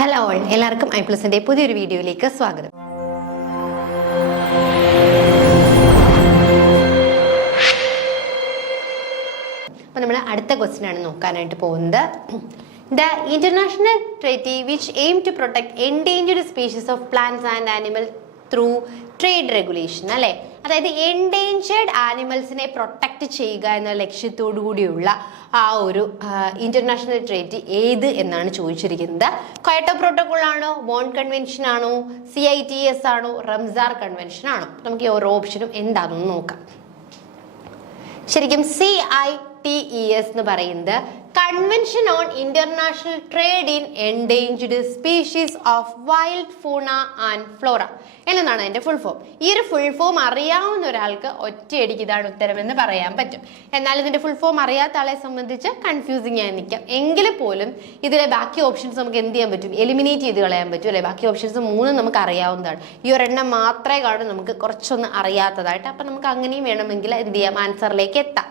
Hello all, എല്ലാവർക്കും ഐപ്ലസിന്റെ പുതിയൊരു വീഡിയോയിലേക്ക് സ്വാഗതം. അപ്പോൾ നമ്മൾ അടുത്ത ക്വസ്റ്റ്യൻ ആണ് നോക്കാനായിട്ട് പോകുന്നത്. The international treaty which aim to protect endangered species of plants and animals through trade regulation, അല്ലേ? അതായത് എൻഡേഞ്ചേർഡ് ആനിമൽസിനെ പ്രൊട്ടക്റ്റ് ചെയ്യുക എന്ന ലക്ഷ്യത്തോടു കൂടിയുള്ള ആ ഒരു ഇന്റർനാഷണൽ ട്രീറ്റി ഏത് എന്നാണ് ചോദിച്ചിരിക്കുന്നത്. ക്യോട്ടോ പ്രോട്ടോകോൾ ആണോ, ബോൺ കൺവെൻഷൻ ആണോ, CITES ആണോ, റംസാർ കൺവെൻഷൻ ആണോ? നമുക്ക് ഈ ഓരോ ഓപ്ഷനും എന്താണെന്ന് നോക്കാം. ശരിക്കും CITES എന്ന് പറയുന്നത് convention on international trade in endangered species of wild fauna and flora എന്നതാണ് അതിന്റെ ഫുൾ ഫോം. ഈ ഒരു ഫുൾ ഫോം അറിയാവുന്ന ഒരാൾക്ക് ഒറ്റയടിക്ക് ഇതാണ് ഉത്തരമെന്ന് പറയാൻ പറ്റും. എന്നാൽ ഇതിന്റെ ഫുൾ ഫോം അറിയാത്ത ആളെ സംബന്ധിച്ച് കൺഫ്യൂസിങ് ആയി നിൽക്കാം. എങ്കിൽ പോലും ഇതിലെ ബാക്കി ഓപ്ഷൻസ് നമുക്ക് എന്ത് ചെയ്യാൻ പറ്റും? എലിമിനേറ്റ് ചെയ്ത് കളയാൻ പറ്റും, അല്ലെ? ബാക്കി ഓപ്ഷൻസ് 3 നമുക്ക് അറിയാവുന്നതാണ്. ഈ ഒരെണ്ണം മാത്രമേ കാണൂ നമുക്ക് കുറച്ചൊന്ന് അറിയാത്തതായിട്ട്. അപ്പൊ നമുക്ക് അങ്ങനെയും വേണമെങ്കിൽ എന്ത് ചെയ്യാം, ആൻസറിലേക്ക് എത്താം.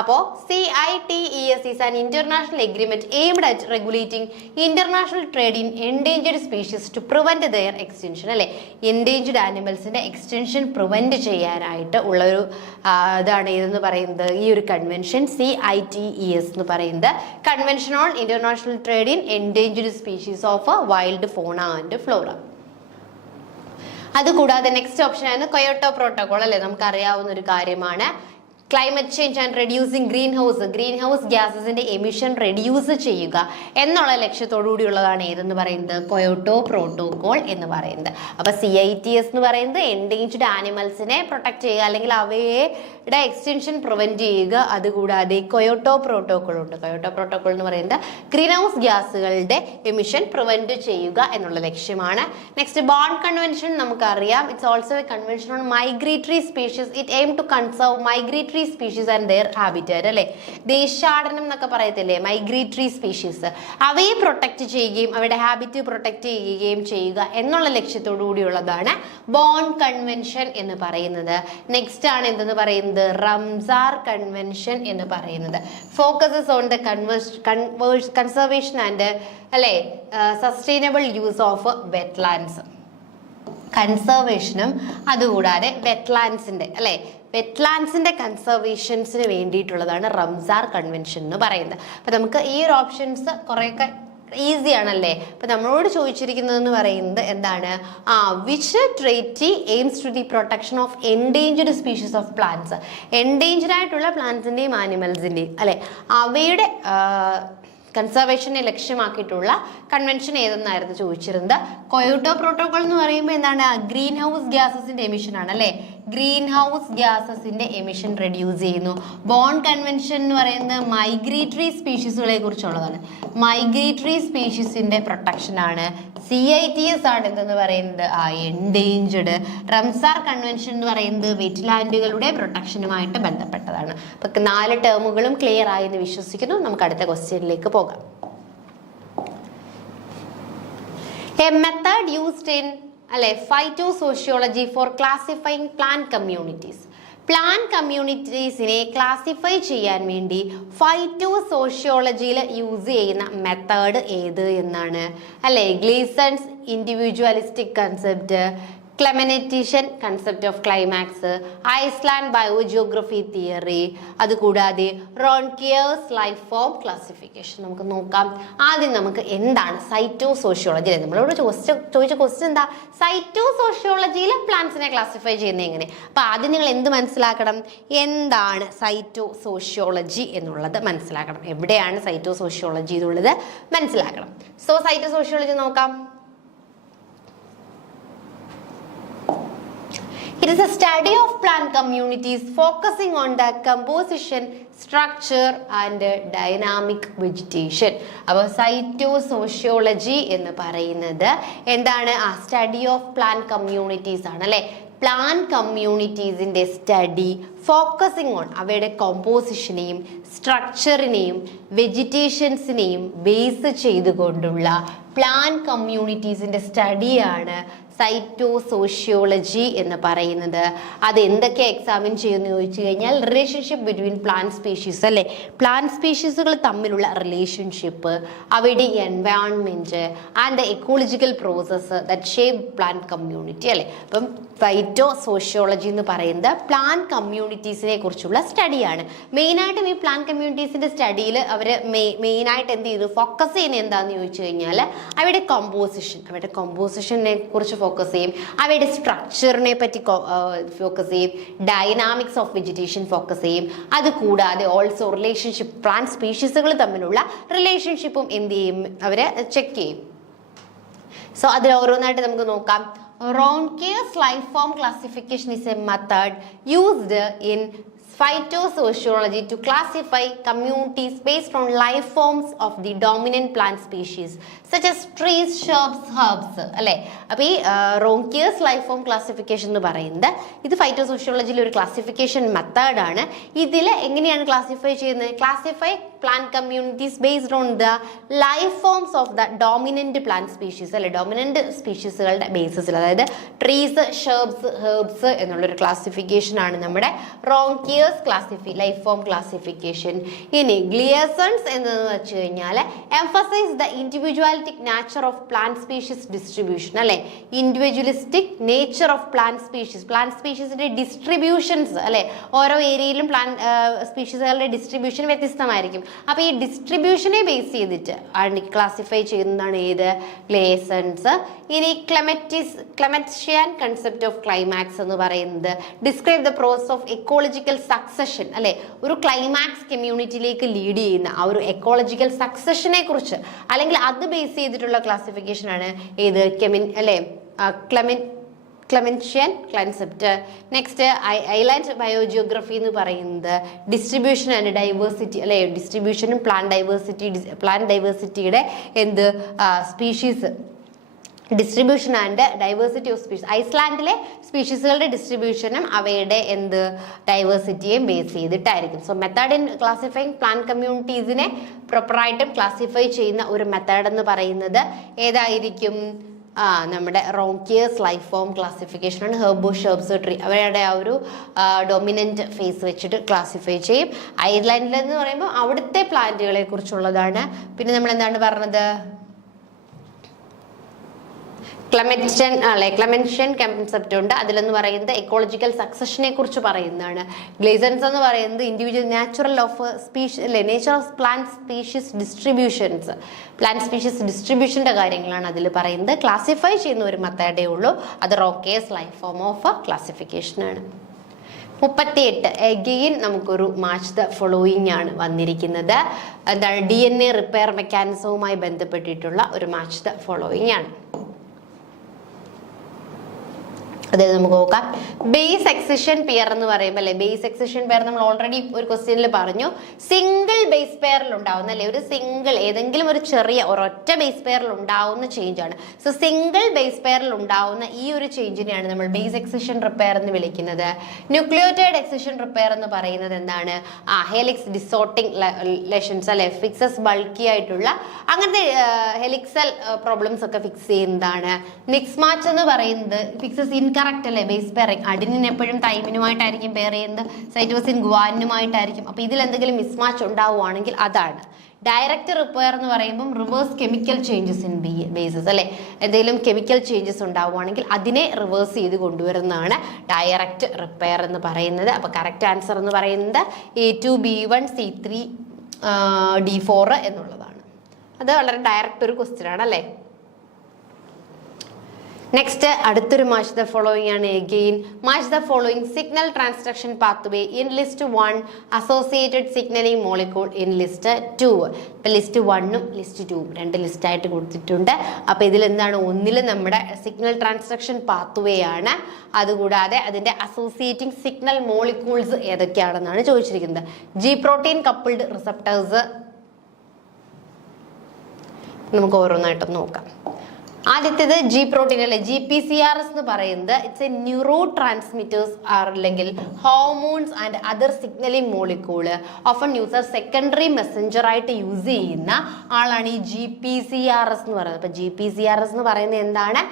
അപ്പോൾ CITES is an international agreement aimed at regulating international trade in endangered species to prevent their extinction, അല്ലെ? എൻഡേഞ്ചേർഡ് ആനിമൽസിന്റെ എക്സ്റ്റൻഷൻ പ്രിവെന്റ് ചെയ്യാനായിട്ട് ഉള്ളൊരു ഇതാണ് ഏതെന്ന് പറയുന്നത്, ഈ ഒരു കൺവെൻഷൻ CITES എന്ന് പറയുന്നത് convention on international trade in endangered species of wild fauna and flora. അതുകൂടാതെ നെക്സ്റ്റ് ഓപ്ഷൻ ആണ് ക്യോട്ടോ പ്രോട്ടോകോൾ, അല്ലെ? നമുക്ക് അറിയാവുന്ന ഒരു കാര്യമാണ്. Climate change and reducing greenhouse ഗ്യാസസിന്റെ എമിഷൻ റെഡ്യൂസ് ചെയ്യുക എന്നുള്ള ലക്ഷ്യത്തോടു കൂടിയുള്ളതാണ് ഏതെന്ന് പറയുന്നത്, ക്യോട്ടോ പ്രോട്ടോകോൾ എന്ന് പറയുന്നത്. അപ്പൊ CITES എന്ന് പറയുന്നത് എൻഡേഞ്ചേർഡ് ആനിമൽസിനെ പ്രൊട്ടക്ട് ചെയ്യുക അല്ലെങ്കിൽ അവയുടെ എക്സ്റ്റൻഷൻ പ്രിവെന്റ് ചെയ്യുക. അതുകൂടാതെ ക്യോട്ടോ പ്രോട്ടോകോൾ ഉണ്ട്. ക്യോട്ടോ പ്രോട്ടോകോൾ എന്ന് പറയുന്നത് ഗ്രീൻ ഹൗസ് ഗ്യാസുകളുടെ എമിഷൻ പ്രിവെന്റ് ചെയ്യുക എന്നുള്ള ലക്ഷ്യമാണ്. നെക്സ്റ്റ് ബോൺ കൺവെൻഷൻ നമുക്കറിയാം. It's also a convention on migratory species. It aim to conserve migratory species and their habitat, അല്ലെ? ദേശാടനം എന്നൊക്കെ പറയത്തില്ലേ, മൈഗ്രേറ്ററി സ്പീഷീസ്, അവയെ പ്രൊട്ടക്ട് ചെയ്യുകയും അവയുടെ ഹാബിറ്റ് പ്രൊട്ടക്ട് ചെയ്യുകയും ചെയ്യുക എന്നുള്ള ലക്ഷ്യത്തോടു കൂടിയുള്ളതാണ് ബോൺ കൺവെൻഷൻ എന്ന് പറയുന്നത്. നെക്സ്റ്റ് ആണ് എന്തെന്ന് പറയുന്നത്, റംസാർ കൺവെൻഷൻ എന്ന് പറയുന്നത്. Focuses on the conservation and അല്ലെ സസ്റ്റൈനബിൾ യൂസ് ഓഫ് വെറ്റ്ലാൻഡ്സ്. കൺസർവേഷനും അതുകൂടാതെ വെറ്റ്ലാൻഡ്സിന്റെ അല്ലെ വെറ്റ്ലാൻഡ്സിന്റെ കൺസർവേഷൻസിന് വേണ്ടിയിട്ടുള്ളതാണ് റംസാർ കൺവെൻഷൻ എന്ന് പറയുന്നത്. അപ്പൊ നമുക്ക് ഈ ഒരു ഓപ്ഷൻസ് കുറേയൊക്കെ ഈസി ആണല്ലേ. അപ്പൊ നമ്മളോട് ചോദിച്ചിരിക്കുന്നത് എന്ന് പറയുന്നത് എന്താണ്, which treaty aims to the protection of endangered species of plants. Endangered ആയിട്ടുള്ള പ്ലാന്റ്സിന്റെയും ആനിമൽസിന്റെയും അല്ലെ അവയുടെ കൺസർവേഷനെ ലക്ഷ്യമാക്കിയിട്ടുള്ള കൺവെൻഷൻ ഏതെന്നായിരുന്നു ചോദിച്ചിരുന്നത്. ക്യോട്ടോ പ്രോട്ടോകോൾ എന്ന് പറയുമ്പോൾ എന്താണ്, ഗ്രീൻ ഹൗസ് ഗ്യാസസിന്റെ എമിഷൻ ആണ്, അല്ലെ? ഗ്രീൻ ഹൗസ് ഗ്യാസസിന്റെ എമിഷൻ റെഡ്യൂസ് ചെയ്യുന്നു. ബോൺ കൺവെൻഷൻ എന്ന് പറയുന്നത് മൈഗ്രേറ്ററി സ്പീഷീസുകളെ കുറിച്ചുള്ളതാണ്. മൈഗ്രേറ്ററി സ്പീഷീസിന്റെ പ്രൊട്ടക്ഷൻ ആണ്. CITES ആണ് എന്തെന്ന് പറയുന്നത്, എൻഡേഞ്ചേർഡ്. റംസാർ കൺവെൻഷൻ എന്ന് പറയുന്നത് വെറ്റ്ലാൻഡുകളുടെ പ്രൊട്ടക്ഷനുമായിട്ട് ബന്ധപ്പെട്ടതാണ്. അപ്പൊ 4 ടേമുകളും ക്ലിയർ ആയി എന്ന് വിശ്വസിക്കുന്നു. നമുക്ക് അടുത്ത ക്വസ്റ്റ്യനിലേക്ക് പോകാം. A method used in phytosociology for classifying plant communities. Plant കമ്മ്യൂണിറ്റീസിനെ ക്ലാസിഫൈ ചെയ്യാൻ വേണ്ടി ഫൈറ്റോസോഷ്യോളജിയിൽ യൂസ് ചെയ്യുന്ന മെത്തേഡ് ഏത് എന്നാണ്, അല്ലെ? Gleason's individualistic concept, Clementsian concept of climax, island biogeography theory, അതുകൂടാതെ റോൺകിയേഴ്സ് ലൈഫ് ഫോം ക്ലാസിഫിക്കേഷൻ. നമുക്ക് നോക്കാം. ആദ്യം നമുക്ക് എന്താണ് സൈറ്റോസോഷ്യോളജി. നമ്മളോട് ചോദിച്ച ക്വസ്റ്റ്യൻ എന്താ, സൈറ്റോസോഷ്യോളജിയിൽ പ്ലാന്റ്സിനെ ക്ലാസിഫൈ ചെയ്യുന്നത് എങ്ങനെ. അപ്പൊ ആദ്യം നിങ്ങൾ എന്ത് മനസ്സിലാക്കണം, എന്താണ് സൈറ്റോസോഷ്യോളജി എന്നുള്ളത് മനസ്സിലാക്കണം. എവിടെയാണ് സൈറ്റോസോഷ്യോളജി എന്നുള്ളത് മനസ്സിലാക്കണം. സോ സൈറ്റോസോഷ്യോളജി നോക്കാം. It is a study of plant communities focusing on the composition, structure and dynamic vegetation. അപ്പോൾ സൈറ്റോസോഷ്യോളജി എന്ന് പറയുന്നത് എന്താണ്, സ്റ്റഡി ഓഫ് പ്ലാന്റ് കമ്മ്യൂണിറ്റീസ് ആണ്, അല്ലെ? പ്ലാന്റ് കമ്മ്യൂണിറ്റീസിന്റെ സ്റ്റഡി ഫോക്കസിങ് ഓൺ അവയുടെ കോമ്പോസിഷനെയും സ്ട്രക്ചറിനെയും വെജിറ്റേഷൻസിനെയും ബേസ് ചെയ്തുകൊണ്ടുള്ള പ്ലാന്റ് കമ്മ്യൂണിറ്റീസിന്റെ സ്റ്റഡിയാണ് സൈറ്റോ സോഷ്യോളജി എന്ന് പറയുന്നത്. അത് എന്തൊക്കെ എക്സാമിൻ ചെയ്യുമെന്ന് ചോദിച്ചു കഴിഞ്ഞാൽ റിലേഷൻഷിപ്പ് ബിറ്റ്വീൻ പ്ലാന്റ് സ്പീഷീസ് അല്ലെ, പ്ലാന്റ് സ്പീഷീസുകൾ തമ്മിലുള്ള റിലേഷൻഷിപ്പ്, അവയുടെ environment and the ecological process that shape plant community അല്ലെ. അപ്പം ഫൈറ്റോ സോഷ്യോളജി എന്ന് പറയുന്നത് പ്ലാന്റ് കമ്മ്യൂണിറ്റീസിനെ കുറിച്ചുള്ള സ്റ്റഡിയാണ്. മെയിനായിട്ടും ഈ പ്ലാന്റ് കമ്മ്യൂണിറ്റീസിന്റെ സ്റ്റഡിയിൽ അവർ മെയിനായിട്ട് എന്ത് ചെയ്തു, ഫോക്കസ് ചെയ്യുന്നത് എന്താണെന്ന് ചോദിച്ചു കഴിഞ്ഞാൽ അവയുടെ കോമ്പോസിഷനെ കുറിച്ച് ഫോക്കസ് ചെയ്യും, അവയുടെ സ്ട്രക്ചറിനെ പറ്റി ഫോക്കസ് ചെയ്യും, ഡൈനാമിക്സ് ഓഫ് വെജിറ്റേഷൻ ഫോക്കസ് ചെയ്യും. അത് കൂടാതെ ഓൾസോ റിലേഷൻഷിപ്പ്, പ്ലാന്റ് സ്പീഷീസുകൾ തമ്മിലുള്ള റിലേഷൻഷിപ്പും എന്ത് ചെയ്യും, അവര് ചെക്ക് ചെയ്യും. സോ അതിൽ ഓരോന്നായിട്ട് നമുക്ക് നോക്കാം. Ronquier's life form classification is a method used in phytosociology to classify communities based on life forms of the dominant plant species such as trees, shrubs, herbs അല്ലേ. അപ്പോൾ ഈ റോങ്കിയേഴ്സ് ലൈഫ് ഫോം ക്ലാസിഫിക്കേഷൻ എന്ന് പറയുന്നത് ഇത് ഫൈറ്റോസോഷ്യോളജിയിലെ ഒരു ക്ലാസിഫിക്കേഷൻ മെത്തേഡാണ്. ഇതിൽ എങ്ങനെയാണ് ക്ലാസിഫൈ ചെയ്യുന്നത്, classify plant communities based on the life forms of the dominant plant species അല്ലെ, ഡോമിനന്റ് സ്പീഷീസുകളുടെ ബേസിസിൽ, അതായത് ട്രീസ്, ഷർബ്സ്, ഹെർബ്സ് എന്നുള്ളൊരു ക്ലാസിഫിക്കേഷൻ ആണ് നമ്മുടെ റോങ്കിയേഴ്സ് ലൈഫ് ഫോം ക്ലാസിഫിക്കേഷൻ. ഇനി ഗ്ലിയർസൺസ് എന്ന് വെച്ച് കഴിഞ്ഞാൽ emphasize the individualistic nature of plant species distribution അല്ലെ, ഇൻഡിവിജ്വലിസ്റ്റിക് നേച്ചർ ഓഫ് പ്ലാന്റ് സ്പീഷീസിന്റെ ഡിസ്ട്രിബ്യൂഷൻസ് അല്ലെ, ഓരോ ഏരിയയിലും പ്ലാന്റ് സ്പീഷീസുകളുടെ ഡിസ്ട്രിബ്യൂഷൻ വ്യത്യസ്തമായിരിക്കും. അപ്പൊ ഈ ഡിസ്ട്രിബ്യൂഷനെ ബേസ് ചെയ്തിട്ട് ക്ലാസിഫൈ ചെയ്യുന്നതാണ് ഏത്, ഗ്ലിയർസൺസ്. ഇനി ക്ലെമറ്റിഷ്യൻ കൺസെപ്റ്റ് ഓഫ് ക്ലൈമാക്സ് എന്ന് പറയുന്നത് describe the process of ecological succession അല്ലെ, ഒരു ക്ലൈമാക്സ് കമ്മ്യൂണിറ്റിയിലേക്ക് ലീഡ് ചെയ്യുന്ന ആ ഒരു എക്കോളജിക്കൽ സക്സഷനെ കുറിച്ച് അല്ലെങ്കിൽ അത് ബേസ് ചെയ്തിട്ടുള്ള ക്ലാസിഫിക്കേഷൻ ആണ് ഏത്, ക്ലെമൻഷ്യൻ കൺസെപ്റ്റ്. നെക്സ്റ്റ് ഐലാൻഡ് ബയോജിയോഗ്രഫി എന്ന് പറയുന്നത് ഡിസ്ട്രിബ്യൂഷൻ ആൻഡ് ഡൈവേഴ്സിറ്റി അല്ലെ, ഡിസ്ട്രിബ്യൂഷനും പ്ലാന്റ് ഡൈവേഴ്സിറ്റിയുടെ എന്ത് species, distribution and diversity of species. ഐസ്ലാൻഡിലെ സ്പീഷീസുകളുടെ ഡിസ്ട്രിബ്യൂഷനും അവയുടെ എന്ത് ഡൈവേഴ്സിറ്റിയെയും ബേസ് ചെയ്തിട്ടായിരിക്കും. So method in classifying plant കമ്മ്യൂണിറ്റീസിനെ പ്രോപ്പറായിട്ടും ക്ലാസിഫൈ ചെയ്യുന്ന ഒരു മെത്തേഡ് എന്ന് പറയുന്നത് ഏതായിരിക്കും, നമ്മുടെ റോങ്കിയേഴ്സ് ലൈഫ് ഫോം ക്ലാസിഫിക്കേഷൻ ആണ്. ഷെർബ്സ്, ട്രീ അവരുടെ ആ ഒരു ഡൊമിനന്റ് ഫേസ് വെച്ചിട്ട് ക്ലാസിഫൈ ചെയ്യും. ഐസ്ലാൻഡിൽ എന്ന് പറയുമ്പോൾ അവിടുത്തെ പ്ലാന്റുകളെ കുറിച്ചുള്ളതാണ്. പിന്നെ നമ്മൾ എന്താണ് പറഞ്ഞത്, ക്ലെമൻഷ്യൻ കൺസെപ്റ്റ് ഉണ്ട്. അതിലെന്ന് പറയുന്നത് എക്കോളജിക്കൽ സക്സഷനെ കുറിച്ച് പറയുന്നതാണ്. ഗ്ലേസൺസ് എന്ന് പറയുന്നത് individual natural of nature of plant species distributions, plant species ഡിസ്ട്രിബ്യൂഷന്റെ കാര്യങ്ങളാണ് അതിൽ പറയുന്നത്. ക്ലാസിഫൈ ചെയ്യുന്ന ഒരു മെത്തേഡേ ഉള്ളൂ, അത് Raunkiaer's life form of classification ആണ്. 38 എഗെയിൻ നമുക്കൊരു മാച്ച് ദ ഫോളോയിങ് ആണ് വന്നിരിക്കുന്നത്. എന്താണ്, DNA റിപ്പയർ മെക്കാനിസവുമായി ബന്ധപ്പെട്ടിട്ടുള്ള ഒരു മാച്ച് ദ ഫോളോയിങ് ആണ്. അതായത് നമുക്ക് നോക്കാം, ബേസ് എക്സിഷൻ പെയർ എന്ന് പറയുമ്പോൾ അല്ലെ, ബേസ് എക്സിഷൻ പെയർ നമ്മൾ ഓൾറെഡി ഒരു ക്വസ്റ്റ്യനിൽ പറഞ്ഞു, സിംഗിൾ ബേസ് പെയറിൽ ഉണ്ടാവുന്ന അല്ലെ, ഒരു സിംഗിൾ ഏതെങ്കിലും ഒരു ചെറിയ ഒരൊറ്റ ബേസ് പെയറിൽ ഉണ്ടാവുന്ന ചേഞ്ച് ആണ്. സോ സിംഗിൾ ബേസ് പെയറിൽ ഉണ്ടാവുന്ന ഈ ഒരു ചേഞ്ചിനെയാണ് നമ്മൾ ബേസ് എക്സിഷൻ റിപ്പയർ എന്ന് വിളിക്കുന്നത്. ന്യൂക്ലിയോറ്റൈഡ് എക്സിഷൻ റിപ്പയർ എന്ന് പറയുന്നത് എന്താണ്, ഹെലിക്സ് ഡിസോർട്ടിംഗ് ലെഷൻസ് അല്ലെ, ഫിക്സസ് ബൾക്കി ആയിട്ടുള്ള അങ്ങനത്തെ ഹെലിക്സൽ പ്രോബ്ലംസ് ഒക്കെ ഫിക്സ് ചെയ്യുന്നതാണ്. മിക്സ് മാച്ച് എന്ന് പറയുന്നത് ഫിക്സസ് ഇൻകറക്റ്റ് അല്ലേ, ബേസ് പെയറിംഗ്, അഡിനിൻ എപ്പോഴും തൈമിനുമായിട്ടായിരിക്കും പെയർ ചെയ്യുന്നത്, സൈറ്റോസിൻ ഗ്വാനിനുമായിട്ടായിരിക്കും. അപ്പൊ ഇതിൽ എന്തെങ്കിലും മിസ്മാച്ച് ഉണ്ടാവുകയാണെങ്കിൽ അതാണ്. ഡയറക്റ്റ് റിപ്പയർ എന്ന് പറയുമ്പോൾ reverse chemical changes in bases അല്ലെ, എന്തെങ്കിലും കെമിക്കൽ ചേഞ്ചസ് ഉണ്ടാവുകയാണെങ്കിൽ അതിനെ റിവേഴ്സ് ചെയ്ത് കൊണ്ടുവരുന്നതാണ് ഡയറക്റ്റ് റിപ്പയർ എന്ന് പറയുന്നത്. അപ്പൊ കറക്റ്റ് ആൻസർ എന്ന് പറയുന്നത് A2B1 C3 D4 എന്നുള്ളതാണ്. അത് വളരെ ഡയറക്റ്റ് ഒരു ക്വസ്റ്റ്യൻ ആണ് അല്ലേ. നെക്സ്റ്റ് അടുത്തൊരു മാച്ച് ദ ഫോളോയിങ് ആണ്. Again match the following signal transduction pathway in list 1, associated signalling molecule in list 2. ഇപ്പം ലിസ്റ്റ് 1ഉം ലിസ്റ്റ് 2ഉം 2 ലിസ്റ്റായിട്ട് കൊടുത്തിട്ടുണ്ട്. അപ്പോൾ ഇതിൽ എന്താണ്, ഒന്നിൽ നമ്മുടെ സിഗ്നൽ ട്രാൻസ്ഡക്ഷൻ പാത്വേ ആണ്, അതുകൂടാതെ അതിൻ്റെ അസോസിയേറ്റിംഗ് സിഗ്നൽ മോളിക്യൂൾസ് ഏതൊക്കെയാണെന്നാണ് ചോദിച്ചിരിക്കുന്നത്. G പ്രോട്ടീൻ കപ്പിൾഡ് റിസപ്റ്റേഴ്സ് നമുക്ക് ഓരോന്നായിട്ടും നോക്കാം. ആദ്യത്തേത് ജി പ്രോട്ടീൻ അല്ലെ. GPCRS എന്ന് പറയുന്നത് ഇറ്റ്സ് എ ന്യൂറോ ട്രാൻസ്മിറ്റേഴ്സ് അല്ലെങ്കിൽ hormones and other signalling molecule often user secondary Messenger ആയിട്ട് യൂസ് ചെയ്യുന്ന ആളാണ് ഈ GPCRS എന്ന് പറയുന്നത്. അപ്പൊ GPCRS എന്ന് പറയുന്നത് എന്താണ്?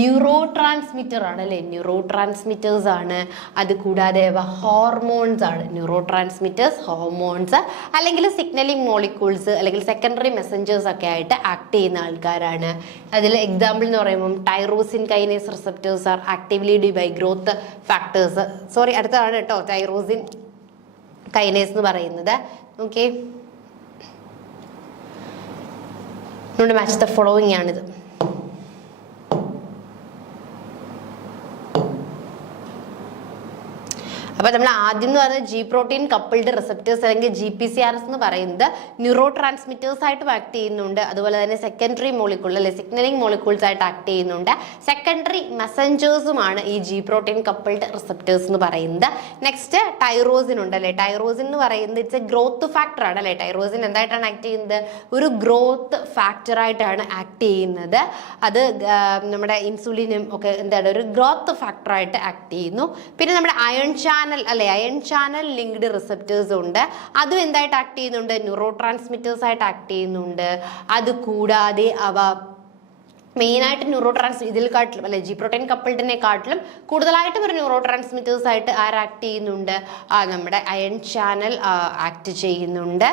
ന്യൂറോ ട്രാൻസ്മിറ്റർ ആണ് അല്ലെ. ന്യൂറോ ട്രാൻസ്മിറ്റേഴ്സ് ആണ്. അത് കൂടാതെ ഹോർമോൺസ് ആണ്. ന്യൂറോ ട്രാൻസ്മിറ്റേഴ്സ്, ഹോർമോൺസ് അല്ലെങ്കിൽ സിഗ്നലിംഗ് മോളിക്യൂൾസ് അല്ലെങ്കിൽ സെക്കൻഡറി മെസ്സഞ്ചേഴ്സ് ഒക്കെ ആയിട്ട് ആക്ട് ചെയ്യുന്ന ആൾക്കാരാണ്. അതിൽ എക്സാമ്പിൾ എന്ന് പറയുമ്പോൾ tyrosine kinase receptors are activated by growth factors. Sorry, അടുത്തതാണ് കേട്ടോ ടൈറോസിൻ കൈനേസ് എന്ന് പറയുന്നത്. ഓക്കെ, മാച്ച് ദ ഫോളോവിങ് ആണിത്. അപ്പൊ നമ്മൾ ആദ്യം എന്ന് പറയുന്നത് ജി പ്രോട്ടീൻ കപ്പിൾഡ് റിസപ്റ്റേഴ്സ് അല്ലെങ്കിൽ GPCRS എന്ന് പറയുന്നത് ന്യൂറോ ട്രാൻസ്മിറ്റേഴ്സ് ആയിട്ട് ആക്ട് ചെയ്യുന്നുണ്ട്. അതുപോലെ തന്നെ സെക്കൻഡറി മോളിക്യൂൾ അല്ലെ സിഗ്നലിംഗ് മോളിക്യൂൾസ് ആയിട്ട് ആക്ട് ചെയ്യുന്നുണ്ട്. സെക്കൻഡറി മെസ്സഞ്ചേഴ്സുമാണ് ഈ ജി പ്രോട്ടീൻ കപ്പിൾഡ് റിസപ്റ്റേഴ്സ് എന്ന് പറയുന്നത്. നെക്സ്റ്റ് ടൈറോസിൻ ഉണ്ട് അല്ലെ. ടൈറോസിൻ എന്ന് പറയുന്നത് ഇറ്റ്സ് എ ഗ്രോത്ത് ഫാക്ടർ ആണ് അല്ലെ. ടൈറോസിൻ എന്തായിട്ടാണ് ആക്ട് ചെയ്യുന്നത്? ഒരു ഗ്രോത്ത് ഫാക്ടർ ആയിട്ടാണ് ആക്ട് ചെയ്യുന്നത്. അത് നമ്മുടെ ഇൻസുലിനും ഒക്കെ എന്താണ് ഒരു ഗ്രോത്ത് ഫാക്ടർ ആയിട്ട് ആക്ട് ചെയ്യുന്നു. പിന്നെ നമ്മുടെ അയൺ ചാനൽ അല്ലെ, അയൺ ചാനൽ ലിങ്ക്ഡ് റിസപ്റ്റേഴ്സ് ഉണ്ട്. അതും എന്തായിട്ട് ആക്ട് ചെയ്യുന്നുണ്ട്? ന്യൂറോ ട്രാൻസ്മിറ്റേഴ്സ് ആയിട്ട് ആക്ട് ചെയ്യുന്നുണ്ട്. അത് കൂടാതെ അവ മെയിനായിട്ട് ന്യൂറോ ഇതിൽക്കാട്ടിലും അല്ലെ ജി പ്രോട്ടീൻ കപ്പിൾഡിനെക്കാട്ടിലും കൂടുതലായിട്ടും ഒരു ന്യൂറോ ട്രാൻസ്മിറ്റേഴ്സ് ആയിട്ട് ആക്ട് ചെയ്യുന്നുണ്ട്? നമ്മുടെ അയൺ ചാനൽ ആക്ട് ചെയ്യുന്നുണ്ട്.